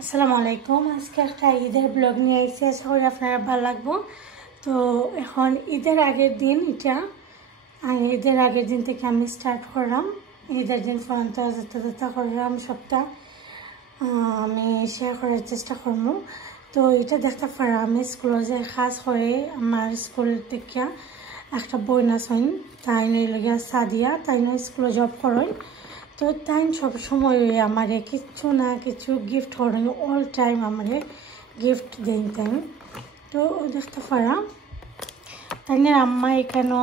আসসালামু আলাইকুম। আজকে একটা ঈদের ব্লগ নিয়ে এসেছি, আশা করি আপনারা ভালো লাগবো। তো এখন ঈদের আগের দিন, ঈদের আগের দিন থেকে আমি স্টার্ট করলাম। ঈদের দিন পর্যন্ত যতটা করলাম সবটা আমি শেয়ার করার চেষ্টা করবো। তো এটা দেখতে পারা আমি স্কুলে যে খাস হয়ে আমার স্কুল থেকে একটা বইনা সইন তাই নইলিয়া সাদিয়া তাই নয় স্কুলে জব করেন। তো তাই সবসময় আমারে কিছু না কিছু গিফট করেন, অল টাইম আমারে গিফট দেন তাই। তো দেখতে পারা তাই আম্মা এখানে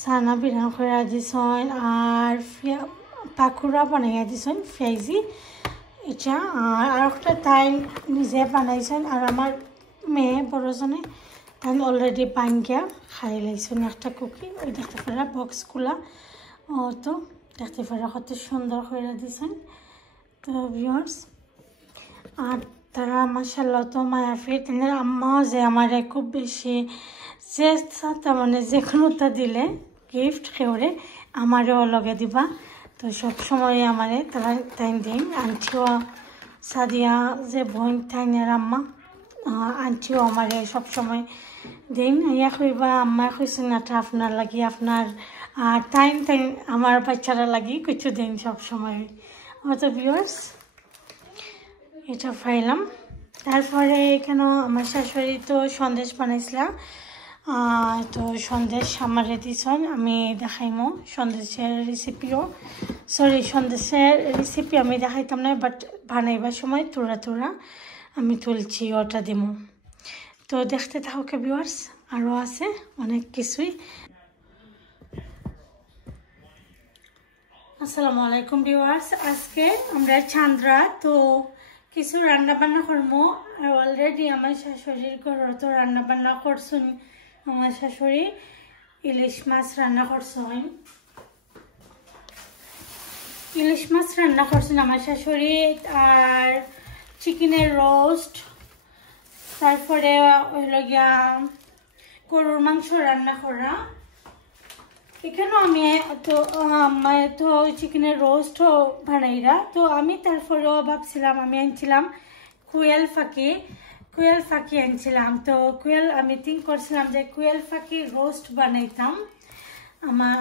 সানা বিরান করে দিছেন আর পাকুড়া বানাইয়া দিছেন ফেজি এটা। আর একটা তাই নিজে বানাইছেন আর আমার মেয়ে বড়জনে তাই অলরেডি বাঙ্গিয়া খাই লাইছেন একটা কুকি। ওই দেখতে পারা বক্সগুলা তো দেখতে পারা কত সুন্দর করে দিছেন। তো ভিউয়ার্স আর তারা মাশাআল্লাহ তো মায়াফির তাদের আম্মাও যে আমার খুব বেশি চেষ্টা মানে যে কোনোটা দিলে গিফট খেয়ে আমারও লগে দিবা। তো সব সময় আমারে তারা তাই দিন আনটিও সাদিয়া যে বোন তাইনের আম্মা আনটিও আমারে সবসময় দিন ইয়া কইবা আম্মা কইছেন না আপনার লাগি আপনার আর টাইম আমার বাচ্চারা লাগি কিছু দিন সবসময়। অত ভিউয়ার্স এটা পাইলাম। তারপরে এখানে আমার শাশুড়ি তো সন্দেশ বানাইছিলাম। তো সন্দেশ আমার দিয়েছেন, আমি দেখাইমো সন্দেশের রেসিপি আমি দেখাইতাম না, বাট বানাইবার সময় তোরা আমি তুলছি ওটা দিব। তো দেখতে থাকো ভিউয়ার্স, আরও আছে অনেক কিছুই। আসসালামু আলাইকুম ভিউয়ার্স, আজকে আমরা চান্দ্রা তো কিছু রান্না বান্না করবো। আর অলরেডি আমার শাশুড়ির ঘর তো রান্না বান্না করছেন। আমার শাশুড়ি ইলিশ মাছ রান্না করছেন, আমার শাশুড়ি। আর চিকেনের রোস্ট, তারপরে হইল গিয়া গরুর মাংস রান্না করা। এখানে আমি তো চিকেনের রোস্টও বানাইরা। তো আমি তারপরেও ভাবছিলাম আমি আনছিলাম কুয়েল ফাঁকি আনছিলাম। তো আমি থিঙ্ক করছিলাম যে কুয়েল ফাঁকি রোস্ট বানাইতাম। আমার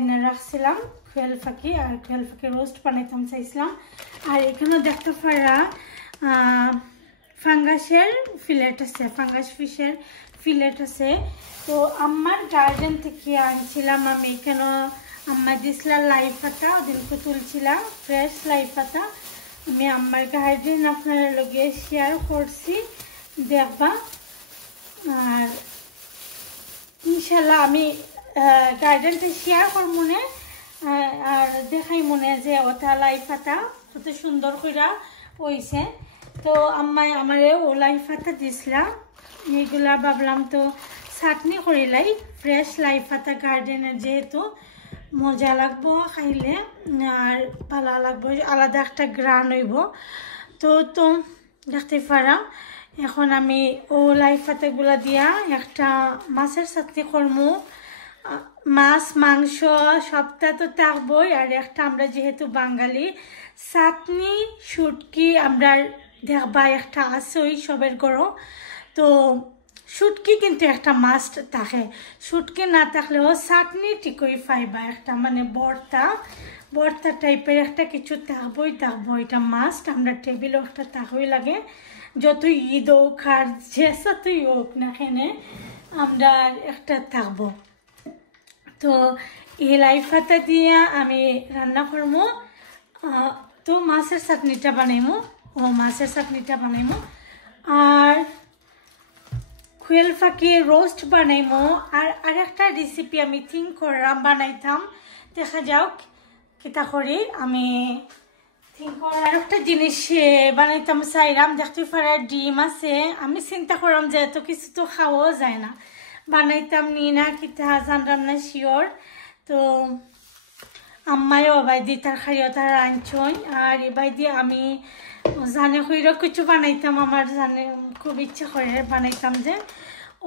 এনে রাখছিলাম কুয়েল ফাঁকি রোস্ট বানাইতাম চাইছিলাম। আর এখানে দেখতে পারা ফাঙ্গাসের ফিলেট আছে, ফাঙ্গাস ফিশের ফিলেট আছে। তো আমার গার্ডেন থেকে আনছিলাম আমি। এখানে আম্মা দিছিলা লাই পাতা, ওদিনকে তুলছিলাম ফ্রেশ লাই পাতা। আমি আমার গার্ডেন আপনার লগে শেয়ার করছি, দেখবা। আর ইনশাল্লাহ আমি গার্ডেনটা শেয়ার করব মনে আর দেখাই মনে যে ওটা লাই পাতা কত সুন্দর করে হইছে। তো আম্মায় আমারে ও লাই পাতা দিছিলা, এইগুলা ভাবলাম তো চাটনি করিলাই। ফ্রেশ লাই পাতা গার্ডেনের যেহেতু মজা লাগবো খাইলে আর ভালো লাগবো, আলাদা একটা গ্রান হইব। তো দেখতে পারা এখন আমি ও লাই পাতাগুলা দিয়া একটা মাছের চাটনি করবো। মাছ মাংস সবটা তো থাকবই, আর একটা আমরা যেহেতু বাঙালি চাটনি শুটকি আমরা দেখবা একটা আসই সবের গড়ো। তো শুটকি কিন্তু একটা মাস্ট থাকে, শুটকি না থাকলেও চাটনি ঠিকই পাইবা একটা মানে বর্তা টাইপের একটা কিছু থাকবই এটা মাস্ট। আমরা টেবিলও একটা থাকই লাগে, যত ঈদ হোক আর যে সাথেই হোক না খেনে আমরা একটা থাকবো। তো এই লাই পাতা দিয়া আমি রান্না করবো। তো মাছের চাটনিটা বানাইমো আর কুয়েল ফাঁকি রোস্ট বানাইমো। আর আরেকটা রেসিপি আমি থিঙ্ক করলাম বানাইতাম, দেখা যাওক কিতা করি। আমি থিঙ্ক করে আরেকটা জিনিস বানাইতাম চাইলাম। দেখতে পারা ডিম আছে, আমি চিন্তা করলাম যে এত কিছু তো খাওয়াও যায় না, বানাইতাম নি না কিতা জানলাম না শিওর। তো আম্মায়ও বাইদি তার খাইও তারা আনছন। আর বাইদি আমি জানে হইরও কিছু বানাইতাম, আমার জানে খুব ইচ্ছা করে বানাইতাম যে।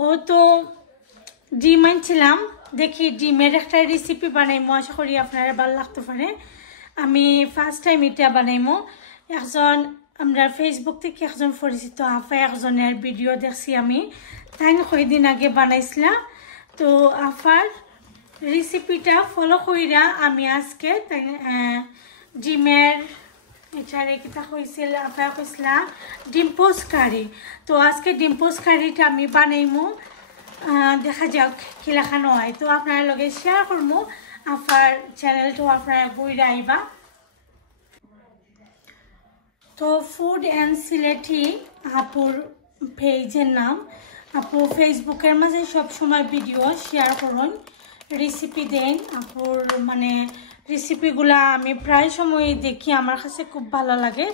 ও তো ডিম আনছিলাম, দেখি ডিমের একটা রেসিপি বানাইমো, আশা করি আপনারা ভালো লাগতে পারে। আমি ফার্স্ট টাইম এটা বানাইমো। একজন আমরা ফেসবুক থেকে একজন পরিচিত আপা একজনের ভিডিও দেখছি আমি, তাই কয়েকদিন আগে বানাইছিলাম। তো আপার রেসিপিটা ফলো কইরা আমি আজকে ডিমের এটারে কিতা কইছিল আপা কইছিল ডিম পোস্ট কারি। তো আজকে ডিম পোস্ট কারিটা আমি বানাইমু, দেখা যাক কিলাখানো হয়। তো আপনার লগে শেয়ার করবো, আপার চ্যানেলটা আপনারা বইরা আইবা। তো ফুড অ্যান্ড সিলেটি আপুর পেজের নাম। আপু ফেসবুকের মাঝে সবসময় ভিডিও শেয়ার করুন, রেসিপি দেন। আপুর মানে রেসিপিগুলা আমি প্রায় সময় দেখি, আমার কাছে খুব ভালো লাগে।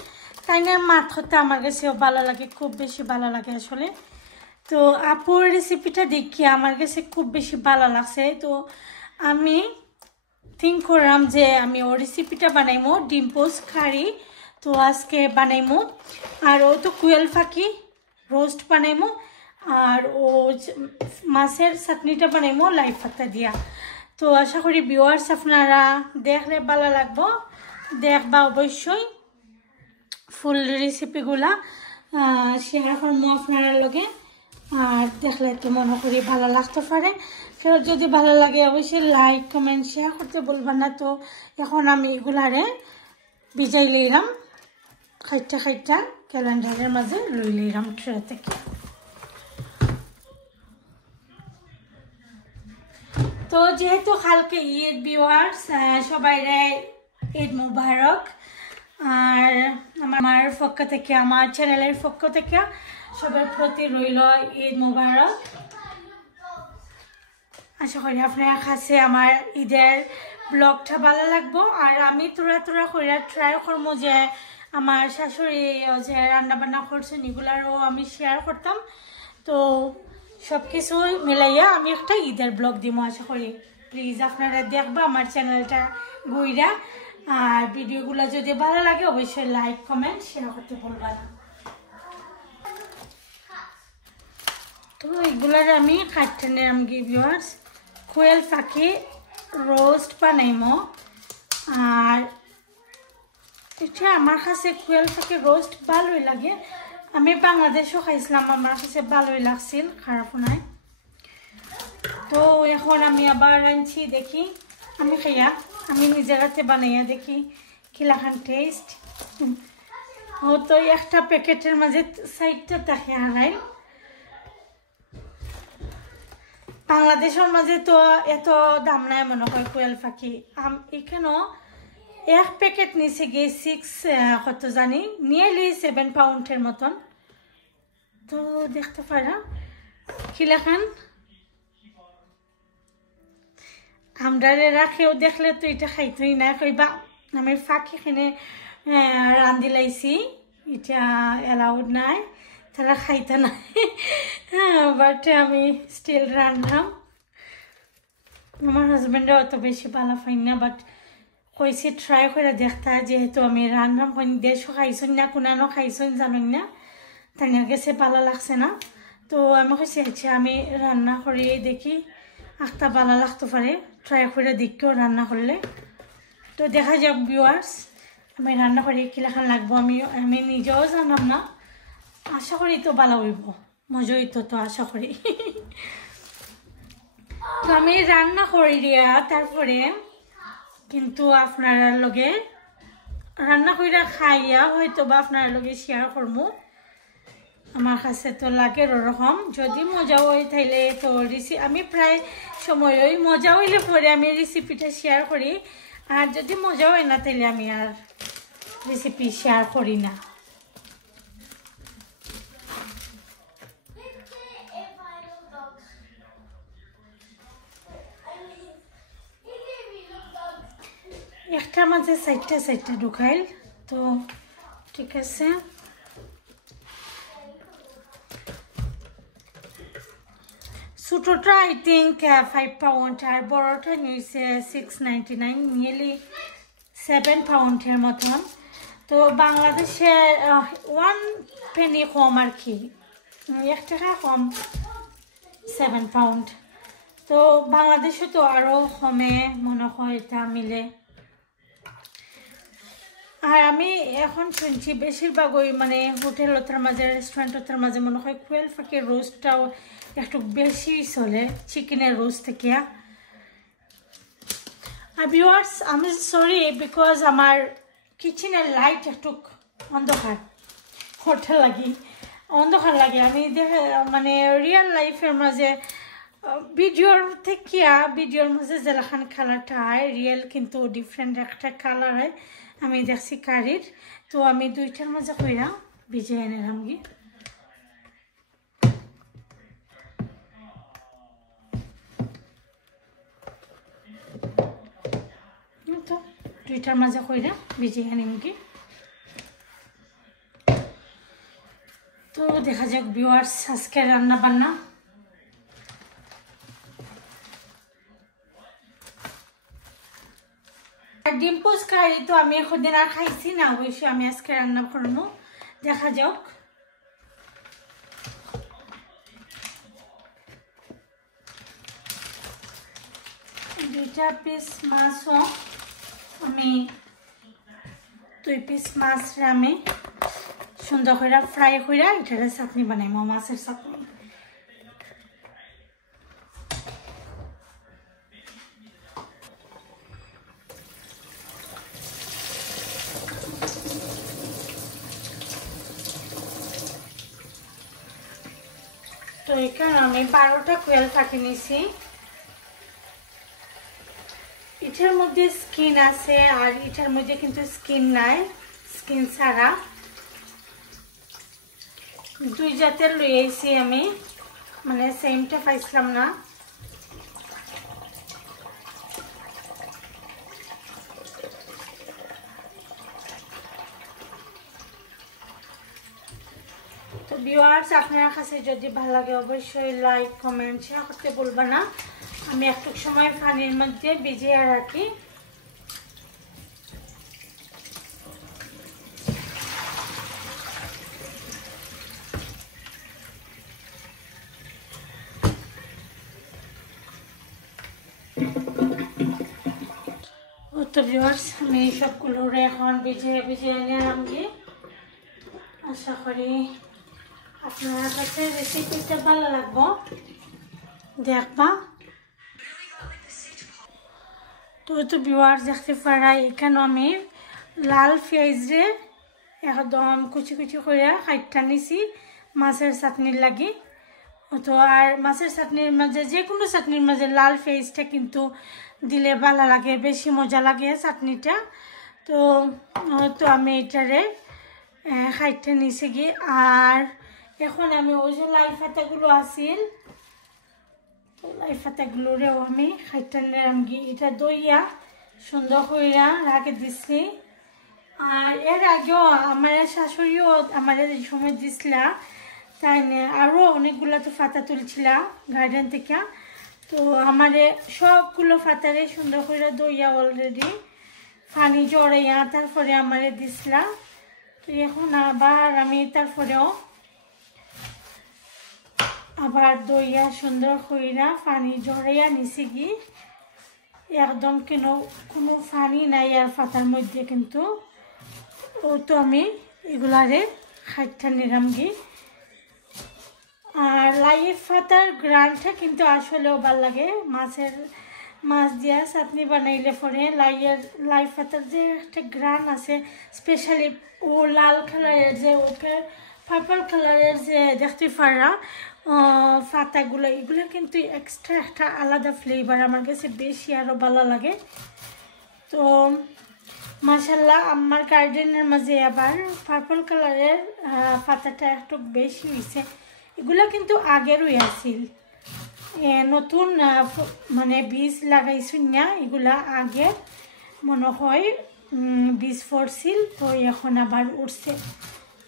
তাই না মাথাতে আমার কাছেও ভালো লাগে, খুব বেশি ভালো লাগে আসলে। তো আপুর রেসিপিটা দেখি আমার কাছে খুব বেশি ভালো লাগছে। তো আমি থিঙ্ক করলাম যে আমি ও রেসিপিটা বানাইমো, ডিম পোস্ট কারি। তো আজকে বানাইমো। আর ও তো কুয়েল ফাঁকি রোস্ট বানাইমো, আর ও মাছের চাটনিটা বানাইমো লাই পাতা দিয়া। তো আশা করি ভিউয়ার্স আপনারা দেখলে ভালো লাগবো, দেখবা অবশ্যই। ফুল রেসিপিগুলা শেয়ার করবো আপনারা লগে, আর দেখলে তো মনে করি ভালো লাগতে পারে। কেউ যদি ভালো লাগে অবশ্যই লাইক কমেন্ট শেয়ার করতে বলবেন না। তো এখন আমি এগুলারে ভিজাই লইলাম, খাইটা খাইটা ক্যালেন্ডারের মাঝে লই লইলাম ট্রে থেকে। তো যেহেতু কালকে ঈদ ভিউয়ার্স, সবাইরে ঈদ মুবারক। আর আমার পক্ষ থেকে, আমার চ্যানেলের পক্ষ থেকে সবার প্রতি রইল ঈদ মুবারক। আশা করি আপনার কাছে আমার ঈদের ব্লগটা ভালো লাগবো। আর আমি তোরা করে ট্রাই করবো যে আমার শাশুড়ি যে রান্নাবান্না করছেন এগুলারও আমি শেয়ার করতাম। তো সব কিছু মিলাইয়া আমি একটা ঈদের ব্লগ দিব। আশা করি প্লিজ আপনারা দেখবা আমার চ্যানেলটা ঘুইরা। আর ভিডিওগুলো যদি ভালো লাগে অবশ্যই লাইক কমেন্ট শেয়ার করতে ভুলবা না। তো এগুলার আমি কাটতে নিলাম ভিউয়ার্স। কোয়েল পাখি রোস্ট বানাইমো। আর এটা আমার কাছে কোয়েল পাখি রোস্ট ভালোই লাগে, আমি বাংলাদেশও খাইছিলাম, আমার কাছে ভালোই লাগছিল, খারাপ নাই। তো এখন আমি আবার আনছি, দেখি আমি খাইয়া আমি নিজের হাতে বানাইয়া দেখি কিলাখান টেস্ট। ও তো একটা প্যাকেটের মাঝে 60টা থাকে হারাই। বাংলাদেশের মাঝে তো এত দাম নাই মনে হয় কোয়েল পাখি। এখানেও এক প্যাকেট নিচে গিয়ে 6 কত জানি নিয়েলি 7 পাউন্ডের মতন। তো দেখতে পারা কিলাখান আমরা রাখেও দেখলে তো এটা খাইতই না, কইবা আমি ফাঁকি খানে রান্ধি লাইছি, এটা অ্যালাউড নাই, তারা খাইতে নাই। বাট আমি স্টিল রান্নাম। আমার হাজব্যান্ডও অত বেশি ভালো পাই না, বাট কইছি ট্রাই করে দেখতা, যেহেতু আমি রান্নাম দেশও খাইছুন না কোনানো খাইছুন জানুন না, তাই গেছে ভালো লাগছে না। তো আমি কইছি আচ্ছা আমি রান্না করি দেখি একটা ভালো লাগতে পারে, ট্রাই করে দেখকেও রান্না করলে। তো দেখা যাক ভিউয়ার্স আমি রান্না করি কিলাখান লাগবো, আমি নিজেও জানাম না। আশা করি তো ভালো হইব, মজা হইতো তো আশা করি। তো আমি রান্না করি দিয়া তারপরে কিন্তু আপনারা লগে রান্না কইরা খাইয়া হয়তো বা আপনার লগে শেয়ার করবো। আমার কাছে তো লাগে ওরকম, যদি মজা হয় তাইলে তো আমি প্রায় সময় ওই মজা হইলে পরে আমি রেসিপিটা শেয়ার করি, আর যদি মজা হয় না তাইলে আমি আর রেসিপি শেয়ার করি না। একটার মাঝে 4টা ঢুকাইল, তো ঠিক আছে। ছোটটা আই থিঙ্ক 5 পাউন্ড, আর বড়টা নিয়েছে 6.99, নিয়েলি 7 পাউন্ডের মতন। তো বাংলাদেশে 1 পেনি কম আর কি, 1 টাকা কম 7 পাউন্ড। তো বাংলাদেশে তো আরও কমে মনে হয় এটা মিলে। আর আমি এখন শুনছি বেশিরভাগ ওই মানে হোটেলটার মাঝে রেস্টুরেন্টটার মাঝে মনে হয় কোয়েল পাখির রোস্টটাও একটু বেশি চলে চিকেনের রোস্ট থেকে। আর ভিউয়ার্স আমি সরি বিকজ আমার কিচেনের লাইট একটু অন্ধকার হোটেল লাগি অন্ধকার লাগে। আমি মানে রিয়েল লাইফের মাঝে ভিডিওর থেকে ভিডিওর মাঝে যেখান কালারটা হয় রিয়েল কিন্তু ডিফারেন্ট একটা কালার হয়। আমি দেখছি কারির, তো আমি দুইটার মাঝে কইরা ভিজিয়ে নিলাম কি। তো দুইটার মাঝে কইরা ভিজিয়ে নিম কি। তো দেখা যাক ভিউয়ার্স আজকে রান্না বান্না। ডিম পোস্ট কারি তো আমি এতদিন আর খাইছি না, অবশ্যই আমি আজকে রান্না করবো, দেখা যাক। দুইটা পিস মাছও আমি 2 পিস মাছ আমি সুন্দর করে ফ্রাই করে এটার চাটনি বানাইম, মাছের চাটনি। তো এখানে আমি 12টা কোয়েল পাখি নিছি। এটার মধ্যে স্কিন আছে আর এটার মধ্যে কিন্তু স্কিন নাই, স্কিন ছাড়া দুই জাতের লই আইছি আমি, মানে সেমটা পাইছিলাম না। তো ভিউয়ার্স আপনার কাছে যদি ভালো লাগে অবশ্যই লাইক কমেন্ট শেয়ার করতে ভুলবেন না। আমি একটু সময় পানির মধ্যে ভিজিয়ে রাখি। তো ভিউয়ার্স আমি সবগুলো এখন ভিজিয়ে নিলাম গিয়ে। আশা করি আপনার কাছে রেসিপিটা ভালো লাগবে, দেখবা। তো ভিউয়ার্স দেখতে পারা এখানে আমি লাল পেঁয়াজে একদম কুচি কুচি করে কাটটা নিছি মাছের চাটনির লাগি। তো আর মাছের চাটনির মাঝে যে কোনো চাটনির মাঝে লাল পেঁয়াজটা কিন্তু দিলে ভালো লাগে, বেশি মজা লাগে চাটনিটা। তো তো আমি এটারে কাটটা নিছি কি। আর এখন আমি ওই যে লাই পাতাগুলো আছিল লাই পাতাগুলোরেও আমি কাটটা নিলাম কি। এটা দইয়া সুন্দর কইরা রাখে দিছি। আর এর আগেও আমার শাশুড়িও আমার এই সময় দিছিলা, তাই আরও অনেকগুলো তো পাতা তুলছিলা গার্ডেন থেকে। তো আমার সবগুলো পাতারে সুন্দর করে দইয়া অলরেডি পানি জড়াইয়া তারপরে আমারে দিছিলা। তো এখন আবার আমি তারপরেও আবার দইয়া সুন্দর কইরা পানি জড়াইয়া নিছি কি। একদম কোনো পানি নাই আর পাতার মধ্যে কিন্তু। ও তো আমি এগুলারে খাইটা নিলাম কি। আর লাই পাতার গ্রানটা কিন্তু আসলেও ভালো লাগে, মাছ দিয়া চাটনি বানাইলে পরে লাই পাতার যে একটা গ্রান আছে, স্পেশালি ও লাল কালারের যে ওকে পার্পল কালারের যে দেখতে পারা পাতাগুলো, এগুলো কিন্তু এক্সট্রা একটা আলাদা ফ্লেভার, আমার কাছে বেশি আরও ভালো লাগে। তো মাশাআল্লাহ আমার গার্ডেনের মাঝে আবার পার্পল কালারের পাতাটা একটু বেশি হয়েছে। এগুলো কিন্তু আগেরই আছিল, নতুন মানে বীজ লাগাইছুন না, এগুলা আগে মনে হয় বীজ পড়ছিল, তো এখন আবার উঠছে।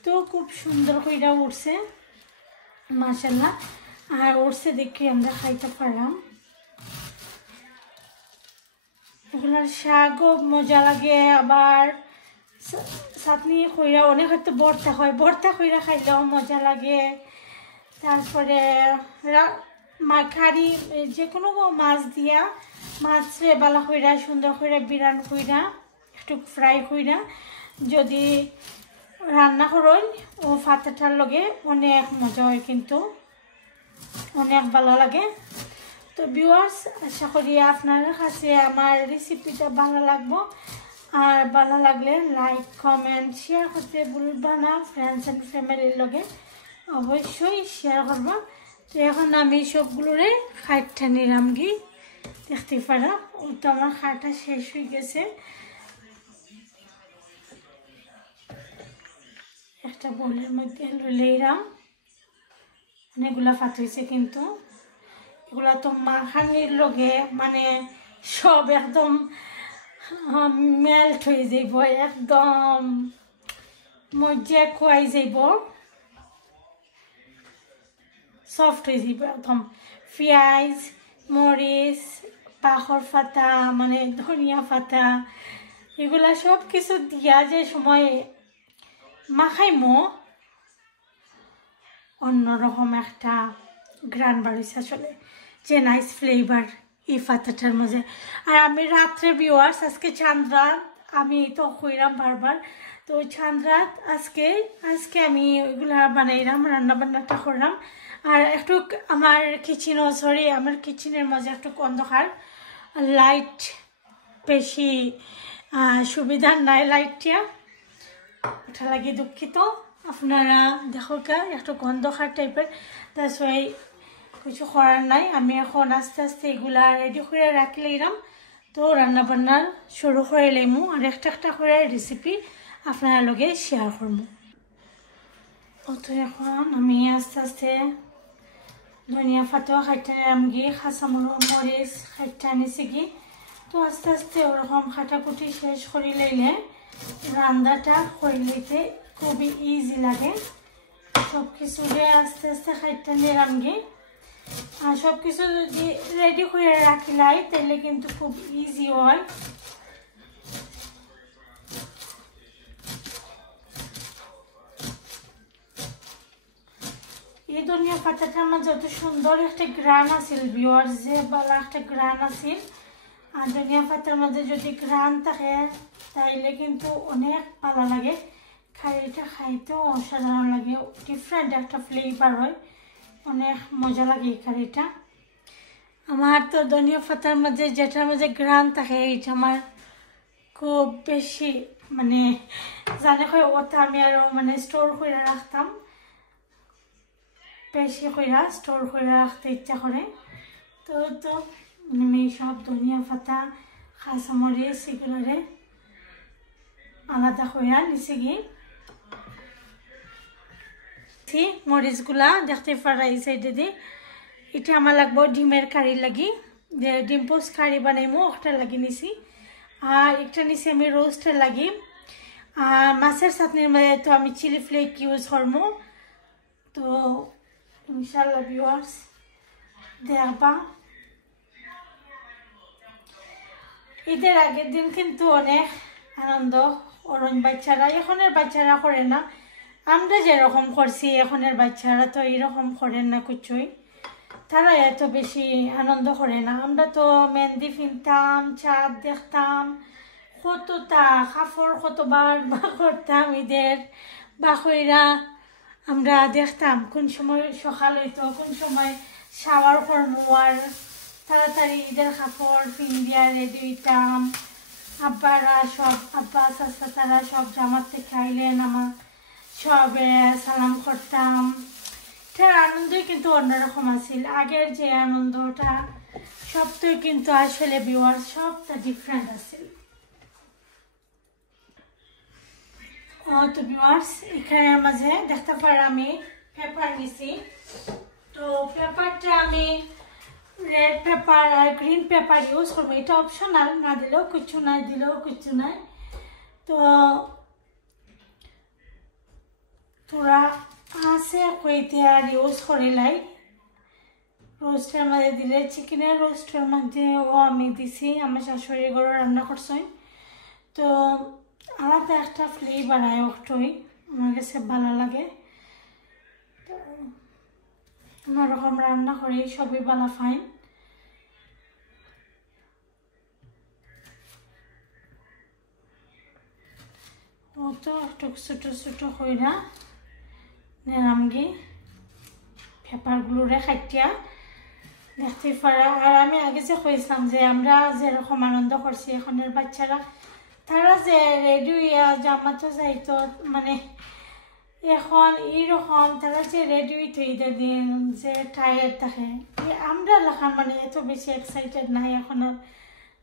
তো খুব সুন্দর করে উঠছে মাশাআল্লাহ। আর উঠছে দেখি আমরা খাইতে পারলাম। এগুলোর শাকও মজা লাগে, আবার চাটনি কইরা অনেক হয়তো ভর্তা কইরা খাইলেও মজা লাগে। তারপরে কারি যে কোনো মাছ দিয়া মাছ বালা কইরা সুন্দর করে বিরান কইরা একটু ফ্রাই কইরা যদি রান্না করেন ও ফাতাটার লগে অনেক মজা হয়, কিন্তু অনেক ভালো লাগে। তো ভিউয়ার্স, আশা করি আপনার কাছে আমার রেসিপিটা ভালো লাগবো, আর ভালো লাগলে লাইক কমেন্ট শেয়ার করতে ভুলবা না। ফ্রেন্ডস অ্যান্ড ফ্যামিলির লগে অবশ্যই শেয়ার করবা। তো এখন আমি সবগুলোরে খাইটা নিলাম গি, দেখতে পারা ও তো আমার খাটা শেষ হয়ে গেছে। একটা বোলের মধ্যে লইলাম, অনেকগুলা ফাত হয়েছে, কিন্তু এগুলা তো মাখানির লগে মানে সব একদম মেল্ট হয়ে যাইব, একদম মজা খুয়াই যাইব, সফট হয়ে যাব একদম। পেঁয়াজ, মরিচ, পাখর পাতা মানে ধনিয়া পাতা, এগুলা সব কিছু দিয়া যে সময় মাখাইমো অন্যরকম একটা গ্রান বাড়িছে, আসলে যে নাইস ফ্লেভার এই পাতাটার মধ্যে। আর আমি রাত্রে ভিউয়ার্স আজকে চাঁদরাত, আমি তো কইরাম বারবার, তো চাঁদরাত আজকে আমি ওইগুলা বানাইলাম, রান্না বান্নাটা করলাম। আর একটু আমার আমার কিচেনের মধ্যে একটু অন্ধকার, লাইট বেশি সুবিধা নাই লাইটটা, ওটা লাগে দুঃখিত। আপনারা দেখো একটু অন্ধকার টাইপের, তাই কিছু করার নাই। আমি এখন আস্তে আস্তে এগুলা রেডি করে রাখলাম, তো রান্না বান্নার শুরু করে লাইমু, আর একটা একটা করে রেসিপি আপনার লগে শেয়ার করবো। তো এখন আমি আস্তে আস্তে ধনিয়া পাতা খাইতে নিলাম গিয়ে, মরিচ খাইতে আনিছি গিয়ে। তো আস্তে আস্তে ওরকম খাটাকুটি শেষ করে লইলে রান্নাটা করে লইতে খুবই ইজি লাগে। সব কিছু আস্তে আস্তে খাইতে নিলাম গিয়ে, আর সব কিছু যদি রেডি করে রাখিলাই তাহলে কিন্তু খুব ইজি হয়। এই ধনিয়া পাতাটা আমার যত সুন্দর একটা গ্রান আছিল ভিউয়ার্স, যে ভালো একটা গ্রান আছিল। আর ধনিয়া পাতার মধ্যে যদি গ্রান থাকে তাইলে কিন্তু অনেক ভালো লাগে, কারিটা খাইতেও অসাধারণ লাগে, ডিফারেন্ট একটা ফ্লেভার হয়, অনেক মজা লাগে এই কারিটা। আমার তো ধনিয়া পাতার মধ্যে যেটার মধ্যে গ্রান থাকে এইটা আমার খুব বেশি মানে জানে হয়, ওটা আমি আরও মানে স্টোর করে রাখতাম, বেশি করে স্টোর করে রাখতে ইচ্ছা করে। তো আমি সব ধনিয়া পাতা, কাঁচামরিচ এগুলোরে আলাদা করে নিচে গিয়ে মরিচগুলা দেখতে পারা এই সাইডে দিয়ে। এটা আমার লাগবো ডিমের কারি লাগি, যে ডিম পোস্ট কারি বানাইমো ওটা লাগি নিছি। আর একটা নিছি আমি রোস্টের লাগি। আর মাছের চাটনির মধ্যে তো আমি চিলি ফ্লেক ইউজ করবো। তো ইনশাল্লাহ ভিউয়ার্স দেখবা, ঈদের আগের দিন কিন্তু অনেক আনন্দ অরণ বাচ্চারা, এখনের বাচ্চারা করে না, আমরা যেরকম করছি এখনের বাচ্চারা তো এইরকম করেন না কিছুই, তারা এত বেশি আনন্দ করে না। আমরা তো মেহেন্দি ফিনতাম, চাঁদ দেখতাম, কতটা কাপড় কতবার বা করতাম ঈদের বাকইরা, আমরা দেখতাম কোন সময় সকাল হইতো, কোন সময় শাওয়ার করবো, আর তাড়াতাড়ি ঈদের কাপড় পিন্দিয়া রেডি হইতাম। আব্বারা সব আব্বা চাচা তারা সব জামার থেকে আইলেন, আমার সবে সালাম করতাম। এটার আনন্দই কিন্তু অন্যরকম আছিল, আগের যে আনন্দটা সবটাই কিন্তু আসলে ভিউয়ার সবটা ডিফারেন্ট আছিল। তো ভিউয়ার্স এখানের মাঝে দেখতে পার আমি পেপার নিছি, তো পেপারটা আমি রেড পেপার আর গ্রিন পেপার ইউজ করবো, এটা অপশনাল, না দিলেও কিছু নাই, দিলেও কিছু নাই। তো তোরা আছে কইতে আর ইউজ করিলাই, রোস্টের মধ্যে দিলে চিকেনের রোস্টের মধ্যে ও আমি দিছি, আমার শাশুড়ি ঘরে রান্না করছেন, তো আলাদা একটা ফ্লেভার আয় ওটাই আমার কাছে ভালো লাগে। তো অন্যরকম রান্না করি, সবই ভালো ফাইন। তো একটু ছোটো ছোটো কইরা নেরামগি পেপারগুলোরে খাইটিয়া দেখতে পারা। আর আমি আগে যে কইছিলাম যে আমরা যেরকম আনন্দ করছি এখনের বাচ্চারা তারা যে রেডি হইয়া জামাতো যাইতো মানে এখন এইরকম তারা যে রেডি হইতে ঈদের দিন যে টায়ার্ড থাকে আমরা লেখান মানে এত বেশি এক্সাইটেড নাই এখন আর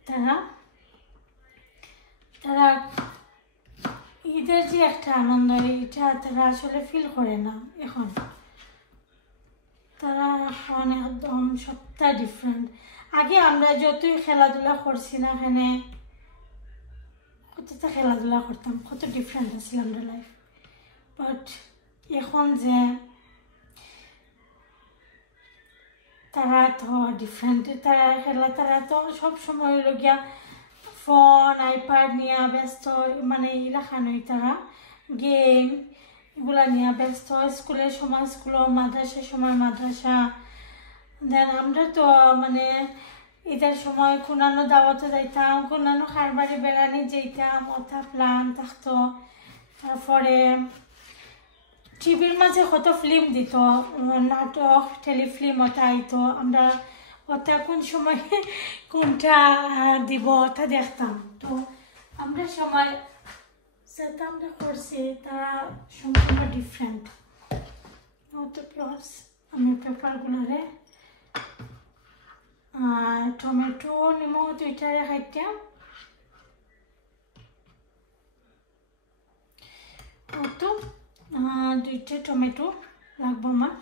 তারা তারা ঈদের যে একটা আনন্দ এটা তারা আসলে ফিল করে না এখন। তারা এখন একদম সবটা ডিফারেন্ট। আগে আমরা যতই খেলাধুলা করছি না এখানে কতটা খেলাধুলা করতাম, কত ডিফারেন্ট আছিল আমরা লাইফ। বাট এখন যে তারা তো ডিফারেন্ট, তারা খেলা তারা তো সব সময় লগিয়া ফোন আইপ্যাড নিয়ে ব্যস্ত, মানে রাখানোই তারা গেম এগুলা নিয়ে ব্যস্ত। স্কুলের সময় স্কুল, মাদ্রাসার সময় মাদ্রাসা। দেন আমরা তো মানে ঈদের সময় কোনানো দাওয়াতে যাইতাম, কোনানো খারবাড়ি বেড়ানি যাইতাম, ওটা প্ল্যান থাকতো। তারপরে টিভির মাঝে কত ফিল্ম দিত, নাটক টেলিফিল্ম ওটা আইতো, আমরা ওটা কোন সময় কোনটা দিব ওটা দেখতাম। তো আমরা সময় যেটা আমরা করছি তারা সম্পূর্ণ ডিফারেন্ট। তো প্লাস আমি পেপারগুলোরে টমেটো নিমো দুইটারে খাইতাম। তো দুইটা টমেটো লাগবো আমার,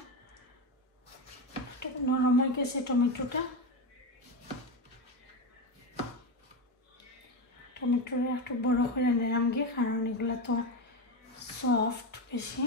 নরম হয়ে গেছে টমেটোটা। টমেটোটা একটু বড় করে নিলাম গিয়ে, কারণ এগুলো তো সফট বেশি।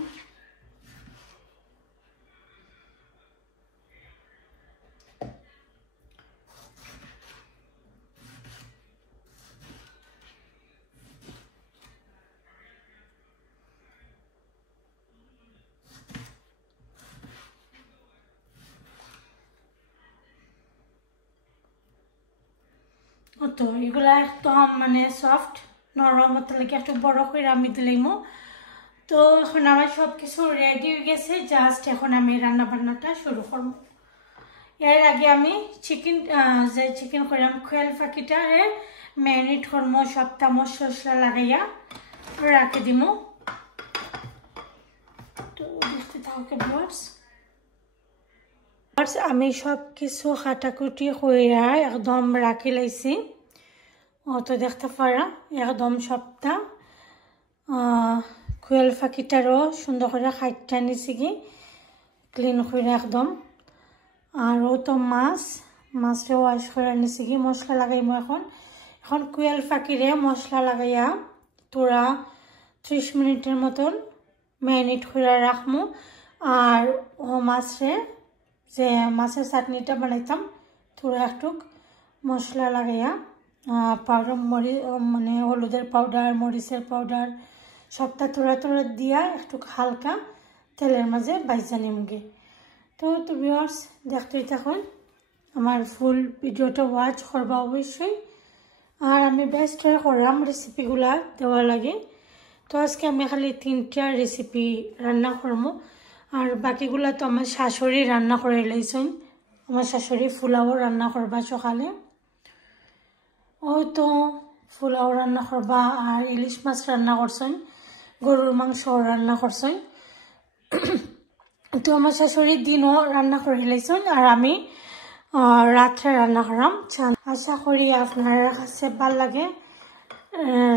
তো এগুলা একদম মানে সফট নরম, হতে লাগে একটু বড় করে আমি দিলাম। তো এখন আমার সব কিছু রেডি হয়ে গেছে, জাস্ট এখন আমি রান্না বান্নাটা শুরু করব। এর আগে আমি চিকেন করলাম খোয়াল ফাঁকিটারে ম্যারিনেট করবো, সবটা মশলা লাগাইয়া রাখে দিব। তো দেখতে থাকো ভিউয়ার্স। আমি সব কিছু কাটাকুটি কইরা একদম রাখি লাইছি। তো দেখতে পারা একদম সবটা খোয়াল ফাঁকিটারও সুন্দর করে খাইটা নিছি কি ক্লিন করে একদম। আর তো মাছটা ওয়াশ করে নিছি কি মশলা লাগাইম। এখন খোয়াল ফাঁকিরে মশলা লাগাইয়া তোরা 30 মিনিটের মতন ম্যারিনেট করে রাখমু। আর ও মাছরে যে মাছের চাটনিটা বানাইতাম তোরা একটু মশলা লাগাইয়া পাউডার মানে হলুদের পাউডার, মরিচের পাউডার সবটা তোরা দিয়া একটু হালকা তেলের মাঝে বাইজা নিমগে। তো ভিউয়ার্স দেখতেই থাকুন, আমার ফুল ভিডিওটা ওয়াচ করবা অবশ্যই। আর আমি বেস্ট ট্রাই করলাম রেসিপিগুলা দেওয়া লাগে। তো আজকে আমি খালি 3টা রেসিপি রান্না করবো, আর বাকিগুলা তো আমার শাশুড়ি রান্না করে লাইছেন। আমার শাশুড়ি ফুলাও রান্না করবা সকালে, তো ফুলাও রান্না করবা। আর ইলিশ মাছ রান্না করছেন, গরুর মাংস রান্না করছেন। তো আমার শাশুড়ি দিনও রান্না করে লাইছেন, আর আমি রাত্রে রান্না করাম। আশা করি আপনার কাছে ভালো লাগে,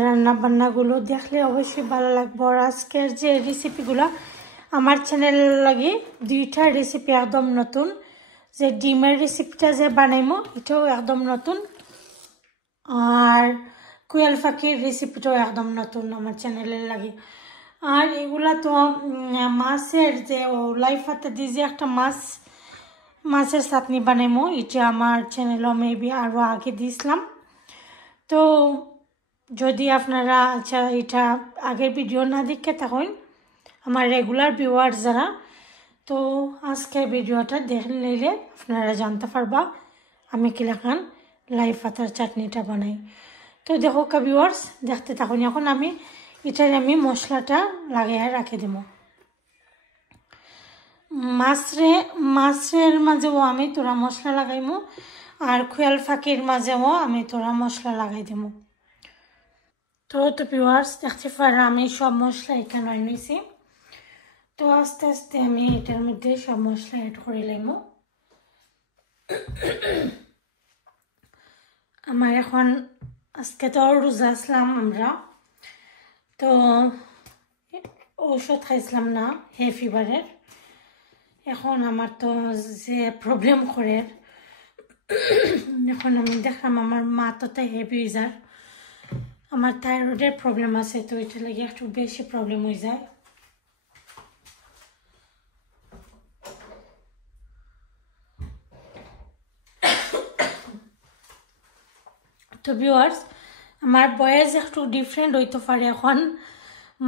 রান্না বান্নাগুলো দেখলে অবশ্যই ভালো লাগবে। আর আজকের যে রেসিপিগুলো আমার চ্যানেল লাগে 2টা রেসিপি একদম নতুন, যে ডিমের রেসিপিটা যে বানাইমো এটাও একদম নতুন, আর কোয়াল ফাঁকির রেসিপিটাও একদম নতুন আমার চ্যানেলের লাগে। আর এগুলা তো মাছের যে লাই পাতা দিয়ে যে একটা মাছের চাটনি বানাইমো, এটা আমার চ্যানেলও মেবি আরও আগে দিয়েছিলাম। তো যদি আপনারা আচ্ছা এটা আগের ভিডিও না দেখে থাকেন আমার রেগুলার ভিউয়ার যারা, তো আজকের ভিডিওটা দেখে নিলে আপনারা জানতে পারবা আমি কিলাখান লাই পাতার চাটনিটা বানাই। তো দেখো ভিউয়ার্স দেখতে থাকুন। এখন আমি এটার আমি মশলাটা লাগাইয়া রাখি দেব মাছের মাঝেও আমি তোরা মশলা লাগাইমু আর খোয়াল ফাঁকির মাঝেও আমি তোরা মশলা লাগাই দেব তো ভিউয়ার্স দেখতে পারা আমি সব মশলা এখানে নিয়েছি তো আস্তে আস্তে আমি এটার মধ্যে সব মশলা অ্যাড করে লাইম আমার এখন আজকে তো রোজা আসলাম আমরা তো ঔষধ খাইছিলাম না হে ফিভারের এখন আমার তো যে প্রবলেম করে এখন আমি দেখলাম আমার মা তো তাই হেভি হয়ে যায় আমার থাইরয়েডের প্রবলেম আছে তো এটা লাগে একটু বেশি প্রবলেম হয়ে যায় তো ভিউয়ার্স আমার ভয়েস একটু ডিফারেন্ট হইতে পারে এখন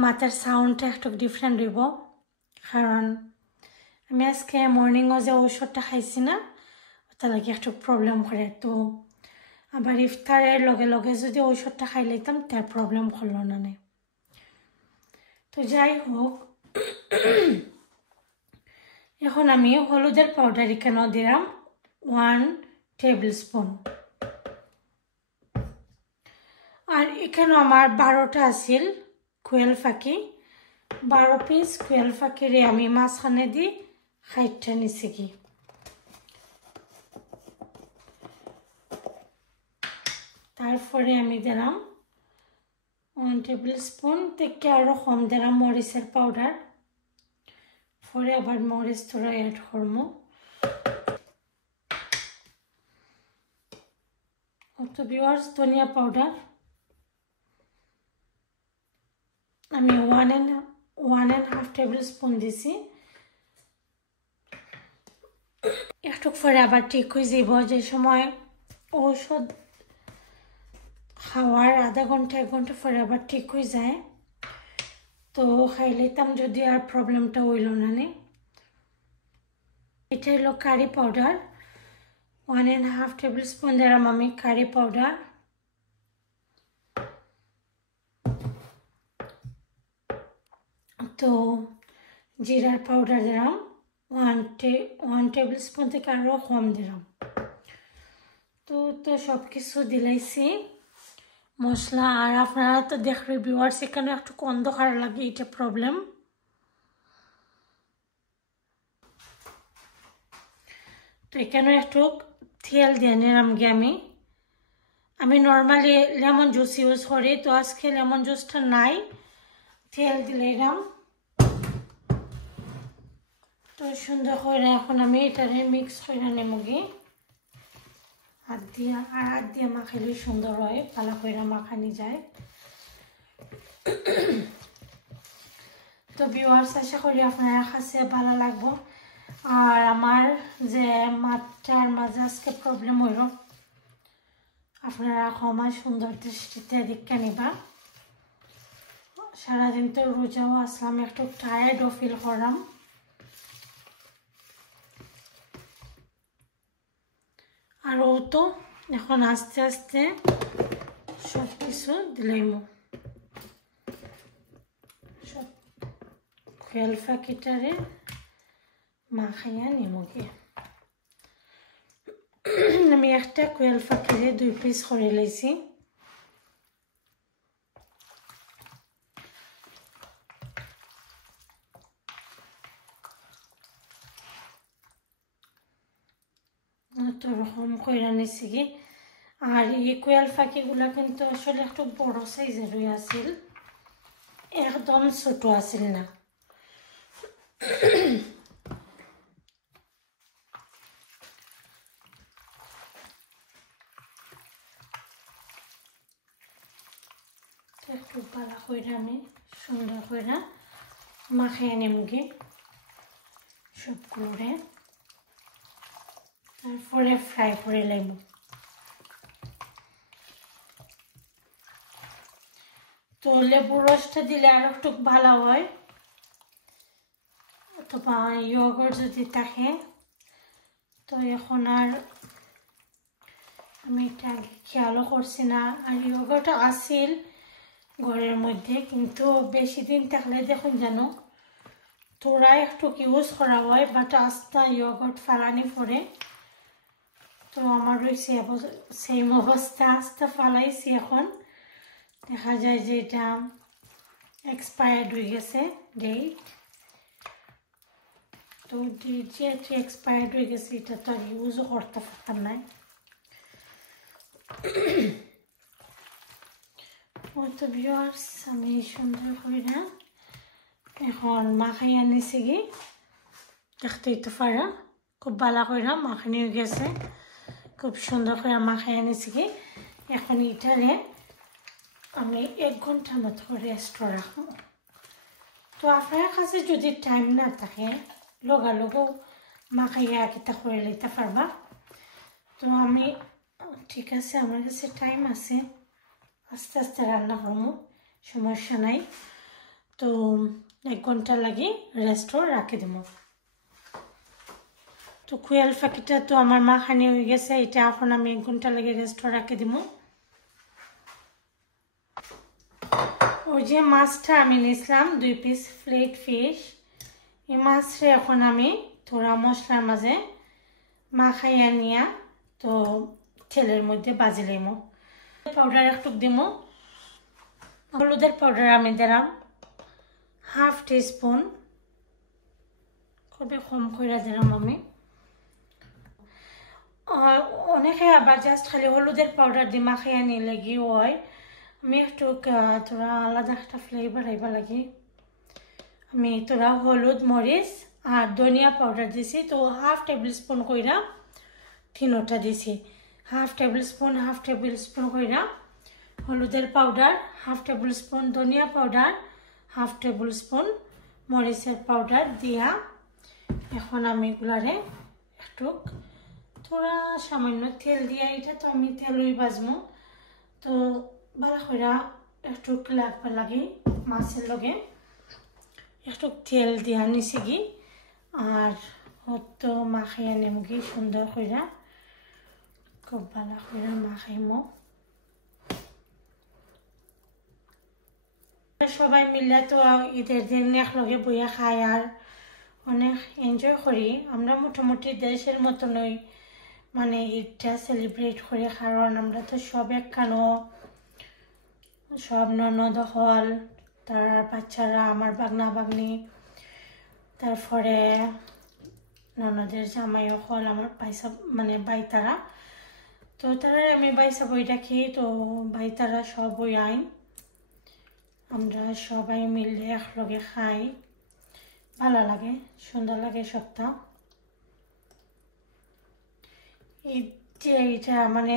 মাথার সাউন্ডটা একটু ডিফারেন্ট হইব কারণ আমি আজকে মর্নিংও যে ঔষধটা খাইছি না ওটা লাগে একটু প্রবলেম করে তো আবার ইফতারের লগে লগে যদি ঔষধটা খাই লইতাম তার প্রবলেম করলো না তো যাই হোক এখন আমি হলুদের পাউডার এখানেও দিলাম 1 টেবিল স্পুন আর এখানে আমার 12টা আছিল কোয়েল ফাঁকি 12 পিস কোয়েল ফাঁকিরে আমি মাঝখানে দি খাইটা নিছি কি তারপরে আমি দিলাম 1 টেবিল স্পুন থেকে আরো কম দিলাম মরিচের পাউডার পরে আবার মরিচ তোরা অ্যাড করবো তো ভিউয়ার্স ধনিয়া পাউডার আমি 1.5 টেবিল স্পুন দিছি একটু পরে আবার ঠিক হয়ে যাব যে সময় ঔষধ খাওয়ার আধা ঘন্টা 1 ঘন্টা পরে আবার ঠিক হয়ে যায় তো খাই লইতাম যদি আর প্রবলেমটা হইল না এটা হলো কারি পাউডার 1.5 টেবিল স্পুন দিলাম আমি কারি পাউডার তো জিরার পাউডার দিলাম 1 টেবিল স্পুন থেকে আরও কম দিলাম তো সব কিছু দিলাইছি মশলা আর আপনারা তো দেখবে ভিউয়ার্স এখানে একটু অন্ধকার লাগে এটা প্রবলেম তো এখানে একটু তেল দিয়ে নিলাম গিয়ে আমি নর্মালি লেমন জুস ইউজ করি তো আজকে লেমন জুসটা নাই তেল দিলাম তো সুন্দর করে এখন আমি এটারে মিক্স করে নেব গিয়ে হাত দিয়ে মাখাইলে সুন্দর হয় ভালো করে মাখানি যায় তো ভিউয়ার্স আশা করি আপনারা কাছে ভালো লাগবো আর আমার যে মাথার মাঝে আজকে প্রবলেম হইল আপনারা ক্ষমা সুন্দর দৃষ্টিতে দেখে নিবা সারাদিন তো রোজাও আসলাম একটু টায়ার্ডও ফিল করলাম আর ও তো এখন আস্তে আস্তে সব কিছু দিলাম সব খোয়াল ফাঁকিটারে মাখাইয়া নিমগে আমি একটা কোয়েল ফাঁকিরে 2 পিস করে লাইছি তো রকম কইরা নিছি কি আর এই কোয়েল ফাঁকিগুলা কিন্তু আসলে একটু বড় সাইজের হয়ে আছিল একদম ছোট আছিল না একটু ভালো করে আমি সুন্দর করে মাখিয়ে নেমগে সবগুলোরে তারপরে ফ্রাই করে নেব তো লেবুর রসটা দিলে আর একটু ভালো হয় অথবা ইয়োগার্ট যদি থাকে তো এখন আর আমি এটা খেয়ালও করছি না আর ইয়োগার্ট আসিল ঘরের মধ্যে, কিন্তু বেশি দিন থাকলে দেখুন যেন তোরা একটু ইউজ করা হয়, বাট আস্তা ইয়গর্ট ফালানি পরে। তো আমার রয়েছে সেম অবস্থা, আস্তা ফালাইছি। এখন দেখা যায় যে এটা এক্সপায়ার্ড হয়ে গেছে ডেট। তো ডেট যেহেতু এক্সপায়ার্ড হয়ে গেছে, এটা তো আর ইউজও করতে পারতাম না। তো ভিউয়ার্স, আমি সুন্দর করে না এখন মাখাই আনিছি কি, দেখতেই তো পারা খুব ভালো করে মাখানি হয়ে গেছে, খুব সুন্দর করে মাখাই আনিছি কি। এখন এটারে আমি 1 ঘন্টার মতো রেস্ট রাখবো। তো আপনার কাছে যদি টাইম না থাকে লগালগও মাখাইয়া কিতা করে লইতে পারবা। তো আমি ঠিক আছে, আমার কাছে টাইম আছে, আস্তে আস্তে রান্না করবো, সমস্যা নাই। তো 1 ঘন্টা লাগি রেস্টও রাখি দেব। তো কুয়াল ফাঁকিটা তো আমার মাখানি হয়ে গেছে, এটা এখন আমি 1 ঘন্টা লাগে রেস্টও রাখি দেব। ওই যে মাছটা আমি নিয়েছিলাম 2 পিস ফ্লেট ফিশ, এই মাছটা এখন আমি থোড়া মশলার মাঝে মাখাইয়া নিয়া তো তেলের মধ্যে বাজি লইম। পাউডার একটু দিব, হলুদের পাউডার আমি দিলাম 1/2 টিস্পুন, খুবই কম করে দিলাম আমি। অনেকে আবার জাস্ট খালি হলুদের পাউডার দিয়ে মাখাইয়া নিলে কি হয়, আমি একটু তোরা আলাদা একটা ফ্লেভার আইবা লাগি, আমি তোরা হলুদ মরিচ আর ধনিয়া পাউডার দিছি। তো 1/2 টেবিল স্পুন কইরা তিনোটা দিছি, 1/2 টেবিল স্পুন কইরা হলুদের পাউডার, 1/2 টেবিল স্পুন ধনিয়া পাউডার, 1/2 টেবিল স্পুন মরিচের পাউডার দিয়া এখন আমি এগুলারে একটু থোড়া সামান্য তেল দিয়া, এটা তো আমি তেলই বাজমু, তো ভালো করে একটু লাগবে লাগে মাছের লগে একটু তেল দিয়া নিছি কি। আর তো মাখাইয়া নেব কি সুন্দর করে, খুব ভালো করে মাখাইম। সবাই মিলে তো ঈদের দিন একলগে বইয়া খাই আর অনেক এনজয় করি। আমরা মোটামুটি দেশের মতনই মানে ঈদটা সেলিব্রেট করি, কারণ আমরা তো সব একখানো, সব ননদ হল, তার বাচ্চারা, আমার বাগনা বাগনি, তারপরে ননদের জামাইও হল, আমার বাইসা মানে বাইতারা, তো তারা আমি বাইসা বই রাখি। তো বাইতারা সব বই আইন, আমরা সবাই মিলে একলগে খাই, ভালো লাগে, সুন্দর লাগে সবটা। ঈদ যে এটা মানে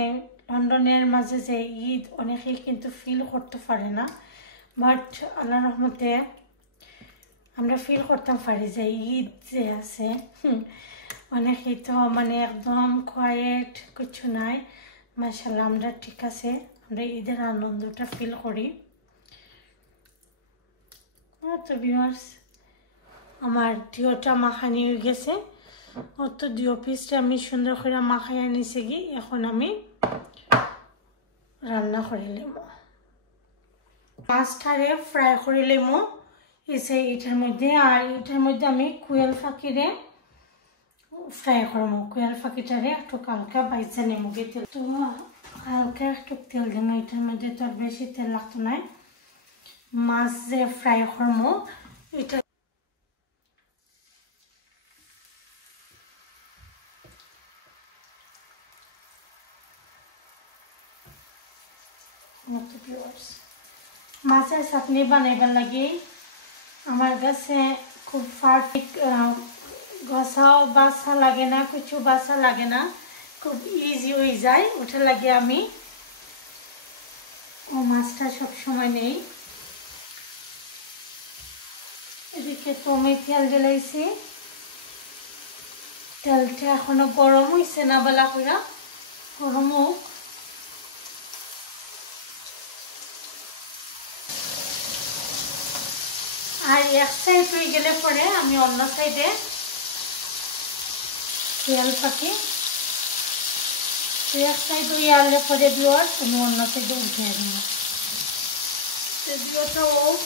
লন্ডনের মাঝে যে ঈদ অনেকেই কিন্তু ফিল করতে পারে না, বাট আল্লাহর রহমতে আমরা ফিল করতে পারি যে ঈদ যে আছে। অনেকেই তো মানে একদম কোয়াইট, কিছু নাই, মাশাআল্লাহ আমরা ঠিক আছে, আমরা ঈদের আনন্দটা ফিল করি। তো ভিউয়ার্স, আমার ডিওটা মাখানি হয়ে গেছে, তো ডিও পিসটা আমি সুন্দর করে মাখাইয়া নিছি কি। এখন আমি রান্না করে নেব, মাছটারে ফ্রাই করে নেব এসে এটার মধ্যে। আর এটার মধ্যে আমি কুয়াল ফাঁকিরে ফ্রাই করবো, কুয়াল ফাঁকিটারে একটু হালকা বাইচা নেব কি। তেল তো হালকা একটু তেল দেবো, এটার মধ্যে তো আর বেশি তেল লাগতো না। মাছ যে ফ্রাই করবো এটা মাছের চাটনি বানাইবার লাগে আমার কাছে খুব পারফেক্ট, গসাও বাসা লাগে না, কিছু বাসা লাগে না, খুব ইজি হয়ে যায়। ওটা লাগে আমি ও মাছটা সবসময় নেই। এদিকে তো আমি তেল ঢেলাইছি, তেলটা এখনো গরম হয়েছে না, বেলা করে গরম হোক। আর এক সাইড হয়ে গেলে পরে আমি অন্য সাইডে তেল পাকি, এক সাইড হয়ে আনলে পরে দিও, তুমি অন্য সাইডে উঠিয়ে দেবো। তেজপাতা হোক,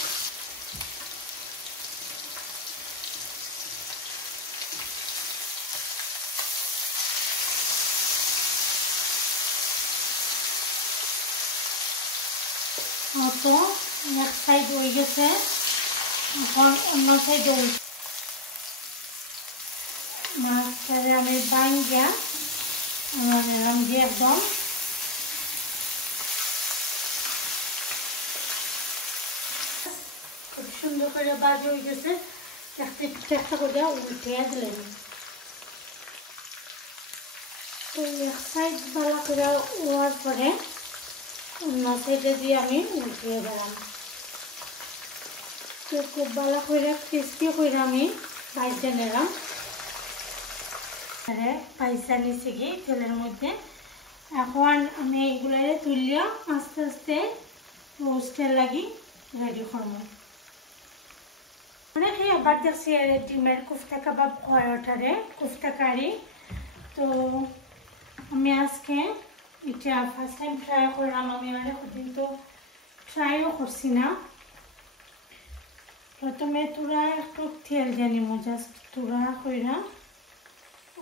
তো এক সাইড হয়ে গেছে, এখন অন্য সাইড মাছটারে আমি ভাঙ্গা নিলাম দিয়ে একদম খুব সুন্দর করে বাজি হয়ে গেছে। একটা করে উল্টে দিলেন, তো এক সাইড ভালো করে হওয়ার পরে অন্য সাইডে দিয়ে আমি উল্টিয়ে দিলাম। তো খুব ভালো করে ক্রিস্পি করে আমি ভাজতে নিলাম। পাইসা নিচে গিয়ে তেলের মধ্যে এখন আমি এগুলারে তুলিয়া আস্তে আস্তে রোস্টের লাগি রেডি করবো। অনেকে আবার দেখছি ডিমের কুফতা কাবাব হয় ওটারে কুফতা কারি। তো আমি আজকে এটা ফার্স্ট টাইম ট্রাই করলাম। আমি অনেক দিন তো ট্রাইও করছি না। প্রথমে তোরা একটু তেল জানিব, জাস্ট তোরা কইরা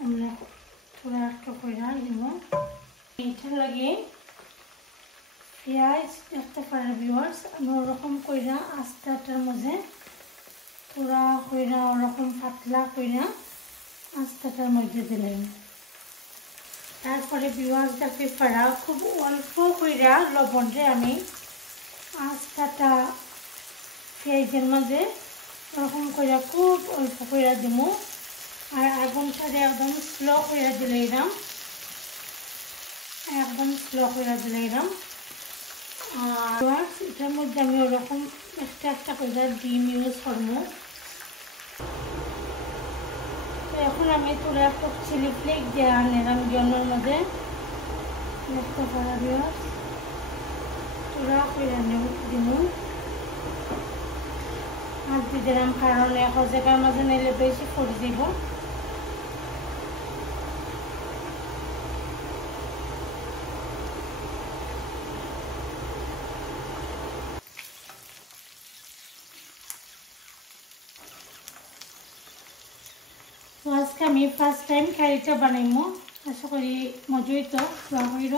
আমরা তোরা একটু কইরা দিব। এটা লাগে পেঁয়াজ একটা পারে ভিউয়ার্স আমি ওরকম কইরা আস্তাটার মাঝে তোরা কইরা ওরকম পাতলা কইরা আস্তাটার মধ্যে দিলাম। তারপরে ভিউয়ার্স দেখতে পারা খুব অল্প কইরা লবণ রে আমি আস্তাটা পেঁয়াজের মাঝে ওরকম কইরা খুব অল্প কইরা দিব। আর আগুনটারে একদম স্লো কইরা দিলাম, একদম স্লো কইরা দিলাম। আর এটার মধ্যে আমি ওরকম একটা একটা কইরা ডিম ইউজ করবো। তো এখন আমি তোরা একটা চিলি ফ্লেক দিয়ে আনলাম জলের মধ্যে দেখতে পারা ভিউয়ার্স তোরা কইরা দিব। আর দিয়ে দিলাম কারণ এক জায়গার মাঝে নিলে বেশি করে দিব। তো আজকে আমি ফার্স্ট টাইম কারিটা বানাইমো, আশা করি মজাই তো হইল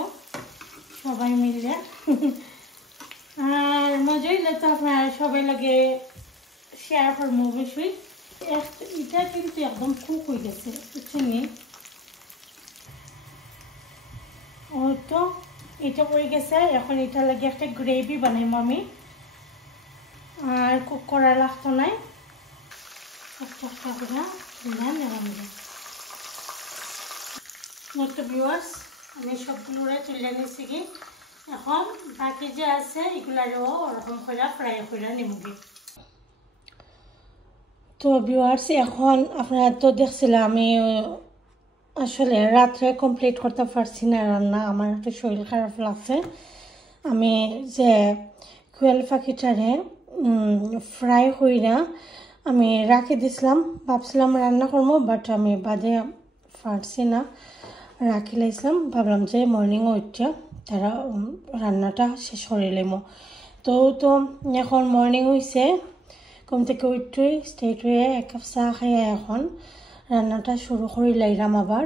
সবাই মিলে। আর মজা হইলে তো আপনারা সবাই লাগে শেয়ার করবো অবশ্যই। এটা কিন্তু একদম কুক হয়ে গেছে বুঝছেন। ও তো এটা হয়ে গেছে, এখন এটা লাগে একটা গ্রেভি বানাইমো আমি। আর কুক করা লাগতো নাই, ভিউয়ার্স আমি সবগুলোরে তুলে নিছি কি। এখন বাকি যে আছে এগুলারও ওরকম করে ফ্রাই করে নিমগি। তো ভিউয়ার্স এখন আপনারা তো দেখছিলাম আমি আসলে রাত্রে কমপ্লিট করতে পারছি না রান্না, আমার একটু শরীর খারাপ লাগছে। আমি যে কোয়েল পাখিটারে ফ্রাই কইরা আমি রাখি দিছিলাম, ভাবছিলাম রান্না করবো, বাট আমি বাদে পারছি না, রাখি লাইছিলাম। ভাবলাম যে মর্নিং উঠে তারা রান্নাটা শেষ করে লাইমো। তো এখন মর্নিং হয়েছে, ঘুম থেকে উঠে স্ট্রেট হয়ে এক কাপ চা খাইয়া এখন রান্নাটা শুরু করে লাইলাম আবার।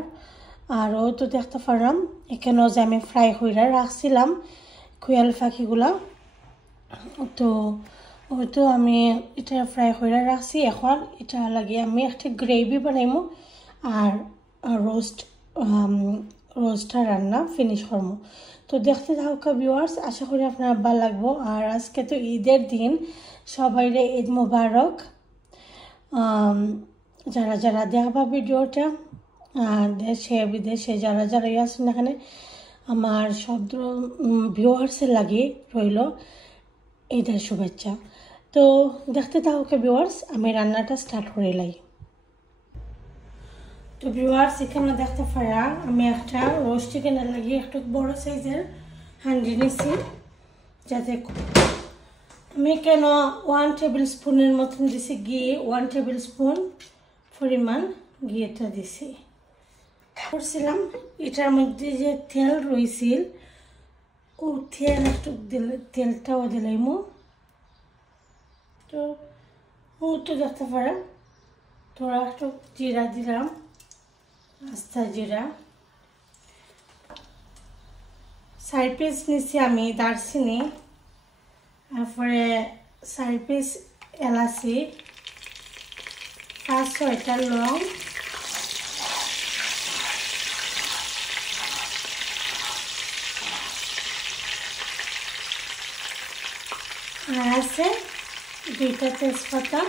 আরও তো দেখতে পারলাম এখানেও যে আমি ফ্রাই করে রাখছিলাম কোয়েল পাখিগুলা, তো আমি এটা ফ্রাই করে রাখছি। এখন এটা লাগিয়ে আমি একটা গ্রেভি বানাইমো আর রোস্টটা রান্না ফিনিশ করবো। তো দেখতে থাকা ভিউয়ার্স, আশা করি আপনার ভালো লাগবো। আর আজকে তো ঈদের দিন, সবাইরে ঈদ মোবারক। যারা যারা দেখবা ভিডিওটা দেশে বিদেশে যারা যারা আছেন এখানে, আমার সব ভিউয়ার্সের লাগে রইল ঈদের শুভেচ্ছা। তো দেখতে থাকুক ভিউয়ার্স, আমি রান্নাটা স্টার্ট করে লাই। তো ভিউয়ার্স এখানে দেখতে পারা আমি একটা রোস্ট চিকেনের লাগিয়ে একটু বড় সাইজের হান্ডি নিছি, যাতে আমি কেন 1 টেবিল স্পুনের মতন দিছি ঘি, 1 টেবিল স্পুন পরিমাণ ঘিটা দিছি। করছিলাম এটার মধ্যে যে তেল রয়েছিল ও তেল একটু তেলটাও দিলাইমো তো তো দেখতে পারেন তোরা একটু জিরা দিলাম, আস্তা জিরা, 4 পিস নিচ্ছি আমি দারচিনি, তারপরে 4 পিস এলাচি, 5-6টা লং, আর আছে 2টা তেজপাতা,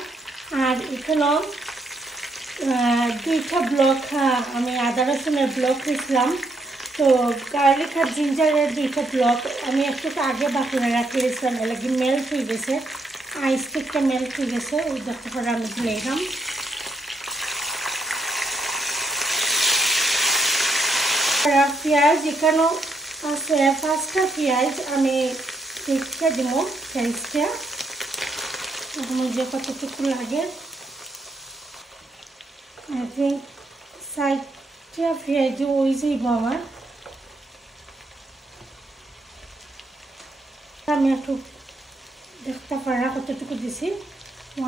আর এখানেও 2টা ব্লক আমি আদা রসুনের ব্লক নিয়েছিলাম। তো গার্লিক আর জিঞ্জারের 2টা ব্লক আমি একটু আগে বাকিয়ে রাখি দিয়েছিলাম, এলাকি মেল্ট হয়ে গেছে, আইস কেকটা মেল্ট হয়ে গেছে, ওই দেখতে পরে আমি দিলাম। পেঁয়াজ এখানেও আছে 5টা পেঁয়াজ আমি কেকটা দিব, পেঁয়াজটা যে কতটুকু লাগে, আই থিঙ্ক 4টা পেঁয়াজ ওই যাইব আমার। আমি একটু দেখতে পারা কতটুকু দিছি,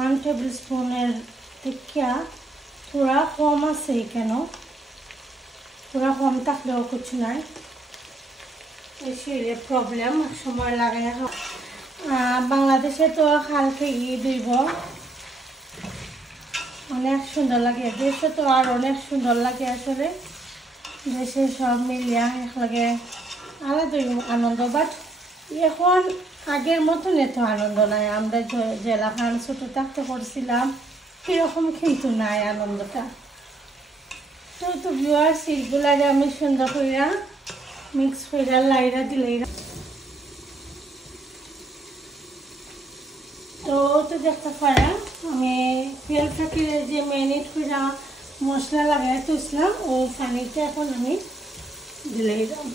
1 টেবিল স্পুনের থেকে থোড়া কম আছে, এখানেও থোড়া কম থাকলেও কিছু নাই, শরীরে প্রবলেম সময় লাগে। বাংলাদেশে তো হালকা দিব অনেক সুন্দর লাগে, দেশে তো আর অনেক সুন্দর লাগে, আসলে দেশে সব মিলিয়া একলাগে আলাদাই আনন্দ। বাট এখন আগের মতন এত আনন্দ নাই, আমরা জেলাখান ছোটো থাকতে করছিলাম এরকম কিন্তু নাই আনন্দটা। তো ভিউয়ার্স এইগুলারে আমি সুন্দর কইরা মিক্স কইরা লাইরা দিলাই। তো দেখতে পারা আমি পেঁয়াজটাকে যে ম্যারিনেট কইরা মশলা লাগাই তুলছিলাম ও পানিটা এখন আমি দিলাম।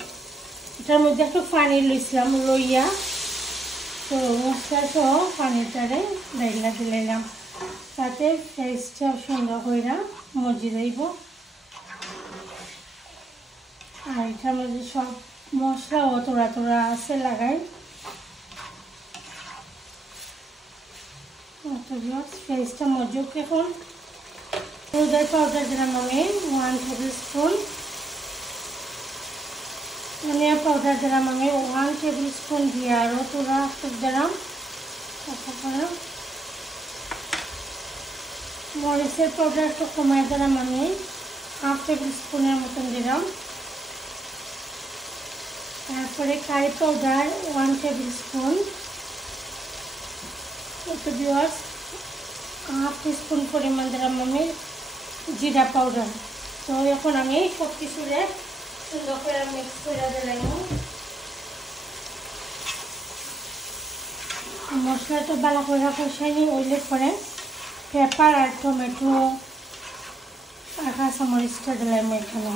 এটার মধ্যে একটু পানি লইছিলাম, লইয়া তো মশলা সহ পানিটারে ডাইলা দিলাম, তাতে পেঁয়াজটা সুন্দর কইরা মজি যাইব। আর এটার মধ্যে সব মশলা ও তোড়া আছে লাগাই। পেঁয়াজটা মজুক। এখন হলুদের পাউডার দিলাম আমি 1 টেবিল স্পুন, ধনিয়া পাউডার দিলাম আমি 1 টেবিল স্পুন দিয়ে আরও তোরা দিলাম। তারপরে মরিচের পাউডার একটু কমাই দিলাম আমি 1/2 টেবিল স্পুনের মতন দিলাম। তারপরে কারি পাউডার 1 টেবিল স্পুন, একটু ভিউয়ার্স 1/2 টিস্পুন পরিমাণ দিলাম আমি জিরা পাউডার। তো এখন আমি সব কিছুরে সুন্দর করে মিক্স করে দিলাম। মশলাটা ভালো করে কষাই নিই, ওইলে পরে পেপার আর টমেটো আর কাঁচামরিচটা দিলাম এখানে।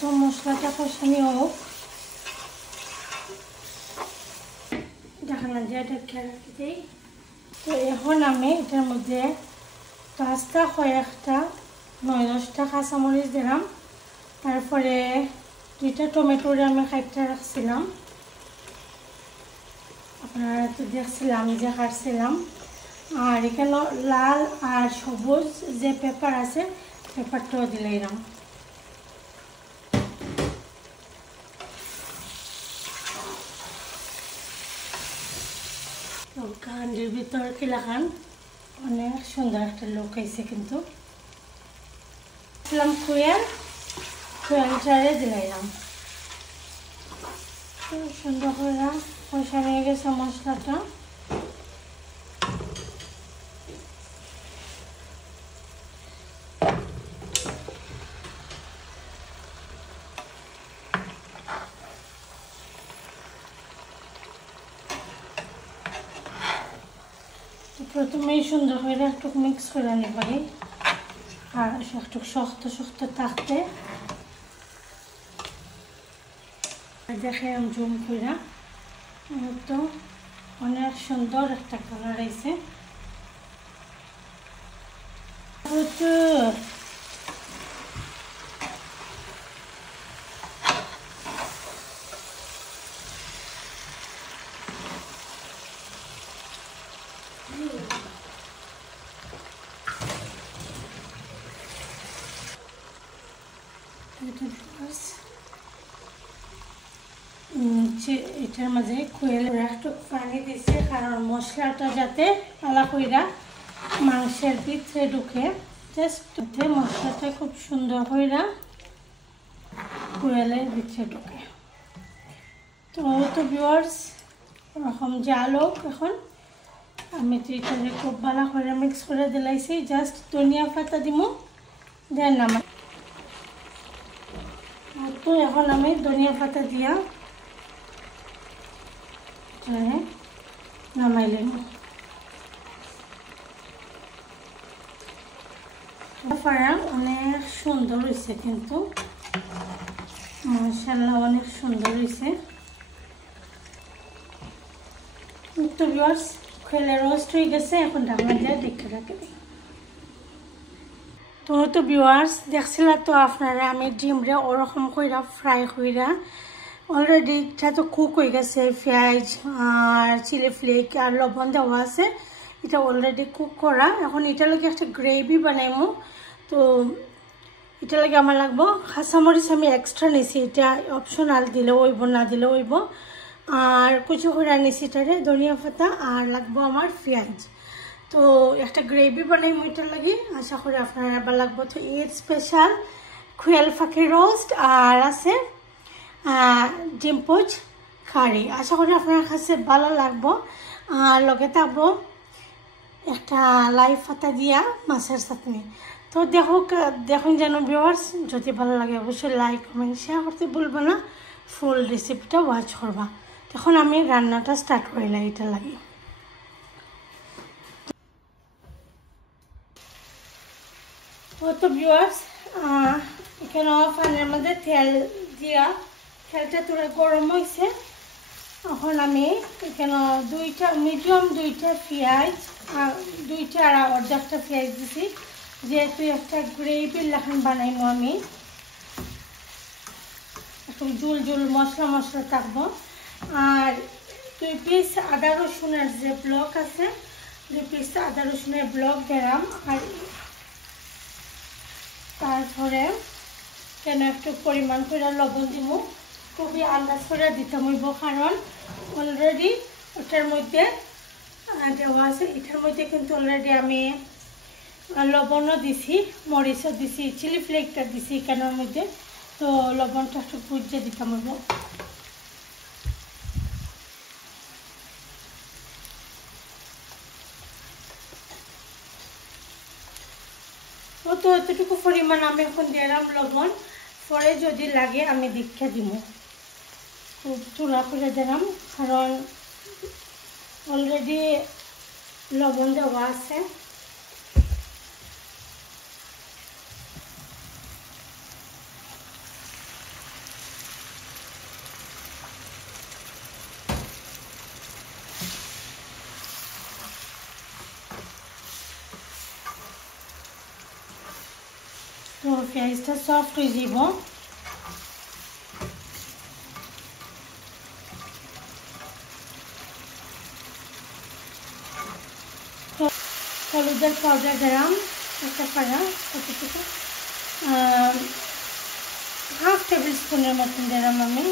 তো মশলাটা কষানি হোক, দেখানো যায় ঢেকে রাখি দিই। তো এখন আমি এটার মধ্যে 5টা কয়েকটা 9-10টা কাঁচামরিচ দিলাম, তারপরে 2টা টমেটোরে আমি কাটতে রাখছিলাম, আপনারা তো দেখছিলাম যে কাটছিলাম। আর এখানে লাল আর সবুজ যে পেপার আছে পেপারটাও দিলাম। কান্ডির ভিতর কিলাখান অনেক সুন্দর একটা লুক আইছে, কিন্তু খুয়ালটারে দিলাম। সুন্দর করে কষা নিয়ে গেছে মশলাটা। প্রথমেই সুন্দর করে একটু মিক্স করে নিবাই, আর একটু শক্ত শক্ত থাকতে দেখে জুম করে। তো অনেক সুন্দর একটা কালার আইছে। এটার মাঝে খুয়েল একটু পানি দিছে কারণ মশলাটা যাতে আলা কইরা মাংসের ভিতরে ঢুকে জাস্ট মশলাটা খুব সুন্দর কইরা খুয়েলের ভিতরে ঢুকে। তো ভিউয়ার্স ওরকম জাল হোক এখন আমি তো এটাকে খুব ভালো করে মিক্স করে দিলাইছি, জাস্ট ধনিয়া পাতা দিব দেন নামাই। তো এখন আমি ধনিয়া পাতা দিয়া নামাইলাম। অনেক সুন্দর হয়েছে, কিন্তু মাশাআল্লাহ অনেক সুন্দর হয়েছে। তো ভিউয়ার্স খেলে রোস্ট হয়ে গেছে, এখন ঢাকনা দিয়ে ঢেকে রাখে দিই। তো ভিউয়ার্স দেখছিল তো আপনারা আমি ডিমরে ওরকম কইরা ফ্রাই কইরা অলরেডি এটা তো কুক হয়ে গেছে, পেঁয়াজ আর চিলি ফ্লেক আর লবণ দেওয়া আছে, এটা অলরেডি কুক করা। এখন এটা লাগে একটা গ্রেভি বানাইমু। তো এটা লাগে আমার লাগবো কাঁচামরিচ আমি এক্সট্রা নিছি, এটা অপশনাল দিলে হইব না দিলে হইব। আর কুচি করে নিছি এটারে ধনিয়া পাতা আর লাগবো আমার পেঁয়াজ। তো একটা গ্রেভি বানাইমু এটার লাগে, আশা করি আপনারা আবার লাগবো। তো এর স্পেশাল খুয়েল ফাঁকি রোস্ট আর আছে ডিম পোচ কারি, আশা করি আপনার কাছে ভালো লাগবো। আর লগে থাকবো একটা লাই পাতা দিয়া মাছের চাটনি। তো দেখুন যেন ভিউয়ার্স, যদি ভালো লাগে অবশ্যই লাইক কমেন্ট শেয়ার করতে ভুলবো না, ফুল রেসিপিটা ওয়াচ করবা। এখন আমি রান্নাটা স্টার্ট করিলাম এটা লাগে। তো ভিউয়ার্স এখানে পানির মধ্যে তেল দিয়া তেলটা তোরা গরম হয়েছে। এখন আমি এখানে মিডিয়াম দুইটা পেঁয়াজ দুইটা আর অর্ধেকটা পেঁয়াজ দিছি, যেহেতু একটা গ্রেভির লাখান বানাইবো আমি, একটু জুল জুল মশলা থাকবো। আর 2 পিস আদা রসুনের যে ব্লক আছে, 2 পিস আদা রসুনের ব্লক দিলাম। আর তারপরে কেন একটু পরিমাণ করে লবণ দিব, খুবই আন্দাজ করে দিতে হইব, কারণ অলরেডি ওটার মধ্যে দেওয়া আছে। এটার মধ্যে কিন্তু অলরেডি আমি লবণও দিছি, মরিচও দিছি, চিলি ফ্লেকটা দিছি কেনার মধ্যে। তো লবণটা একটু বুঝে দিতে হইব। তো এতটুকু পরিমাণ আমি এখন দিলাম লবণ, পরে যদি লাগে আমি দীক্ষা দিব। খুব চুলা করে দিলাম, কারণ অলরেডি লবণ দেওয়া আছে। তো পেঁয়াজটা সফট হয়ে যাব। হলুদের পাউডার দিলাম একটা পাড়া, কতটুকু 1/2 টেবিল স্পুনের মতন দিলাম আমি।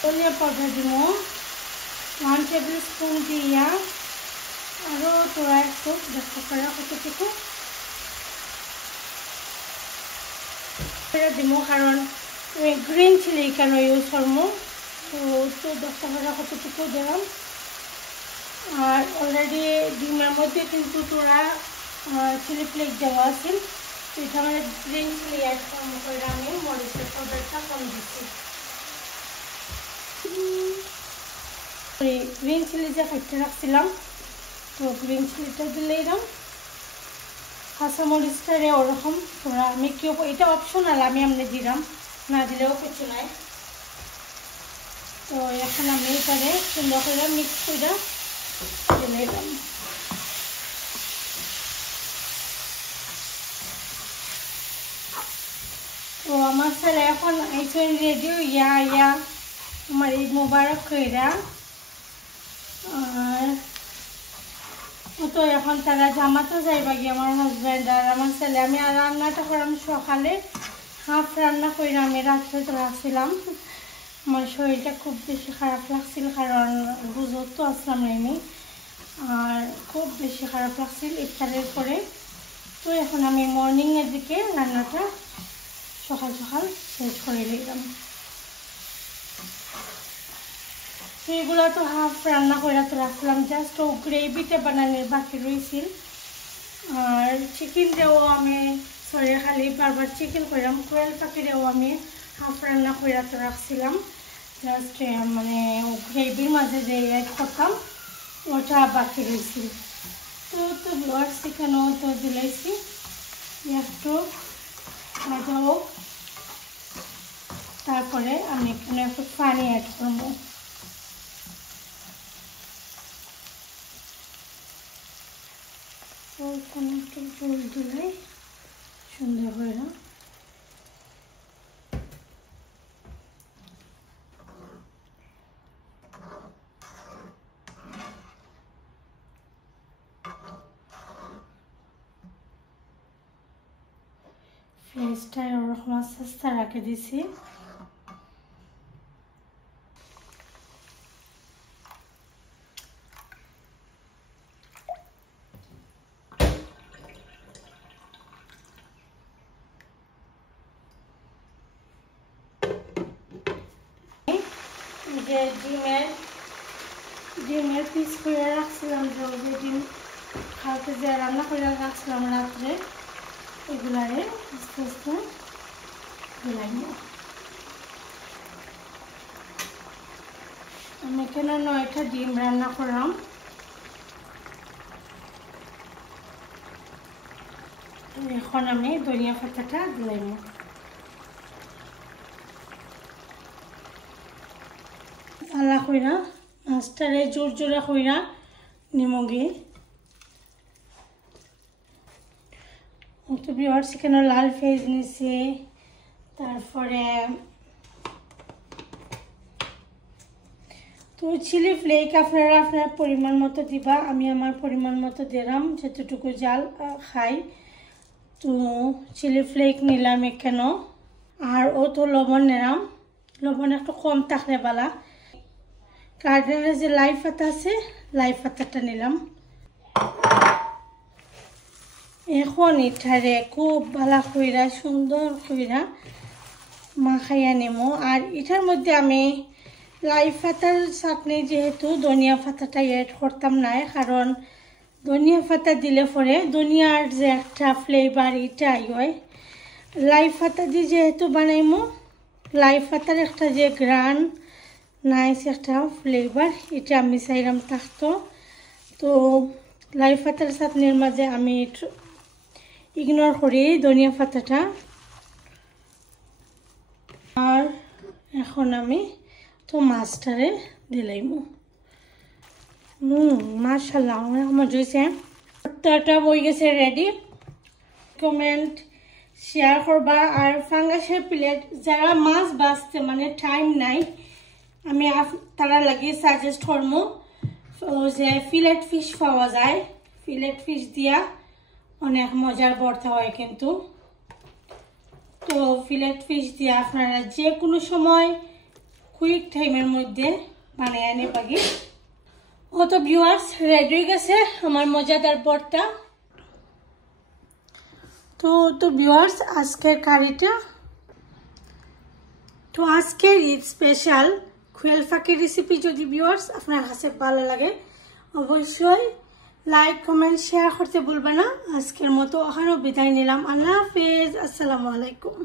ধনিয়া পাউডার দিব 1 টেবিল স্পুন দিয়া, আরও তোরা একটু দেখতে পারা কতটুকু দিব, কারণ আমি গ্রিন চিলি কেন ইউজ করবো। তো দেখতে পারা কতটুকু দিলাম। আর অলরেডি ডিমের মধ্যে কিন্তু তোরা চিলি ফ্লেক দেওয়া আছে, তো এটা মানে গ্রিন চিলি অ্যাড কম করে আমি মরিচের পাউডারটা কম দিচ্ছি। গ্রিন চিলি যে কাটতে রাখছিলাম, তো গ্রিন চিলিটা দিলেই দাম। কাঁচামরিচটারে ওরকম তোরা আমি কেউ, এটা অপশনাল, আমি এমনি দিলাম, না দিলেও কিছু নাই। তো এখন আমি এটারে সুন্দর করে মিক্স করে দিলাম। তো আমার ছেলে এখন রেডি ইয়া আমার ঈদ মোবারক কইরা। আর তো এখন তারা জামাতে যাইবা গিয়ে আমার হাজব্যান্ড আর আমার ছেলে। আমি আর রান্নাটা করলাম সকালে, হাফ রান্না করে আমি রাত্রে তো রাখছিলাম। আমার শরীরটা খুব বেশি খারাপ লাগছিল, কারণ বুঝত তো আসলাম আমি, আর খুব বেশি খারাপ লাগছিল ইফতারের পরে। তো এখন আমি মর্নিংয়ের দিকে রান্নাটা সকাল সকাল শেষ করে নিলাম। তো এগুলো তো হাফ রান্না করে তো রাখলাম, জাস্ট ও গ্রেভিটা বানানোর বাকি রয়েছিল। আর চিকেনটাও আমি খালি বারবার চিকেন করলাম, কোয়েল পাখিটাও আমি হাফ রান্না করে তো রাখছিলাম, জাস্ট মানে ও গ্রেভির মাঝে যে অ্যাড করতাম ওটা বাকি রয়েছিল। তো ব্লাড চিকেনও তো দিলাইছি, একটু ভাজা হোক, তারপরে আমি এখানে একটু পানি অ্যাড করবো। ওখানে একটু জল দিলে সুন্দর হয় না। ফ্রেশটায় ওরকম আস্তে আস্তে রাখে দিছি। যে ডিমের পিস করে রাখছিলাম, যে ডিম খাওয়াতে যে রান্না করে রাখছিলাম রাত্রে, এগুলারে আস্তে আস্তে দিলাম। আমি এখানে 9টা ডিম রান্না করলাম। এখন আমি ধনিয়া পাতাটা দিলাম। আলা কইরা মাছটারে জোর জোরে কইরা নিমগে। তো ভিউয়ার্স এখানে লাল পেঁয়াজ নিছে, তারপরে তো চিলি ফ্লেক আপনারা আপনার পরিমাণ মতো দিবা, আমি আমার পরিমাণ মতো দিলাম যতটুকু জাল খাই। তো চিলি ফ্লেক নিলাম এখানে, আর ও তো লবণ নিলাম, লবণ একটু কম থাকলে বালা। গার্ডেনের যে লাই পাতা আছে, লাই পাতাটা নিলাম। এখন এটারে খুব ভালো কইরা সুন্দর কইরা মাখাইয়া নেবো। আর এটার মধ্যে আমি লাই পাতার চাটনি যেহেতু ধনিয়া পাতাটা অ্যাড করতাম না, কারণ ধনিয়া পাতা দিলে পরে ধনিয়ার যে একটা ফ্লেভার এটা হয়। লাই পাতা দিয়ে যেহেতু বানাইমো, লাই পাতার একটা যে গ্রান নাইস একটা ফ্লেভার, এটা আমি চাইলাম থাকতো। তো লাই পাতার চাটনির মাঝে আমি ইগনোর করি ধনিয়া পাতাটা। আর এখন আমি তো মাছটারে দিলাম। মাশাআল্লাহ আমার জুইছে ভর্তাটা বই গেছে রেডি। কমেন্ট শেয়ার করবা। আর ফাঙ্গাসের প্লেট যারা মাছ বাঁচতে মানে টাইম নাই, আমি তারা লাগিয়ে সাজেস্ট করবো যে ফিলেট ফিশ পাওয়া যায়, ফিলেট ফিশ দিয়া অনেক মজার ভর্তা হয় কিন্তু। তো ফিলেট ফিশ দিয়া আপনারা যে কোনো সময় কুইক টাইমের মধ্যে বানিয়ে আনে পাগি। ও তো ভিউয়ার্স রেডি হয়ে গেছে আমার মজাদার ভর্তা। তো ভিউয়ার্স আজকের কারিটা, তো আজকের ঈদ স্পেশাল কোয়েল পাখির রেসিপি যদি ভিউয়ার্স আপনার কাছে ভালো লাগে অবশ্যই লাইক কমেন্ট শেয়ার করতে ভুলবেন না। আজকের মতো আরও বিদায় নিলাম। আল্লাহ হাফেজ, আসসালামু আলাইকুম।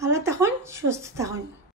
ভালো থাকুন, সুস্থ থাকুন।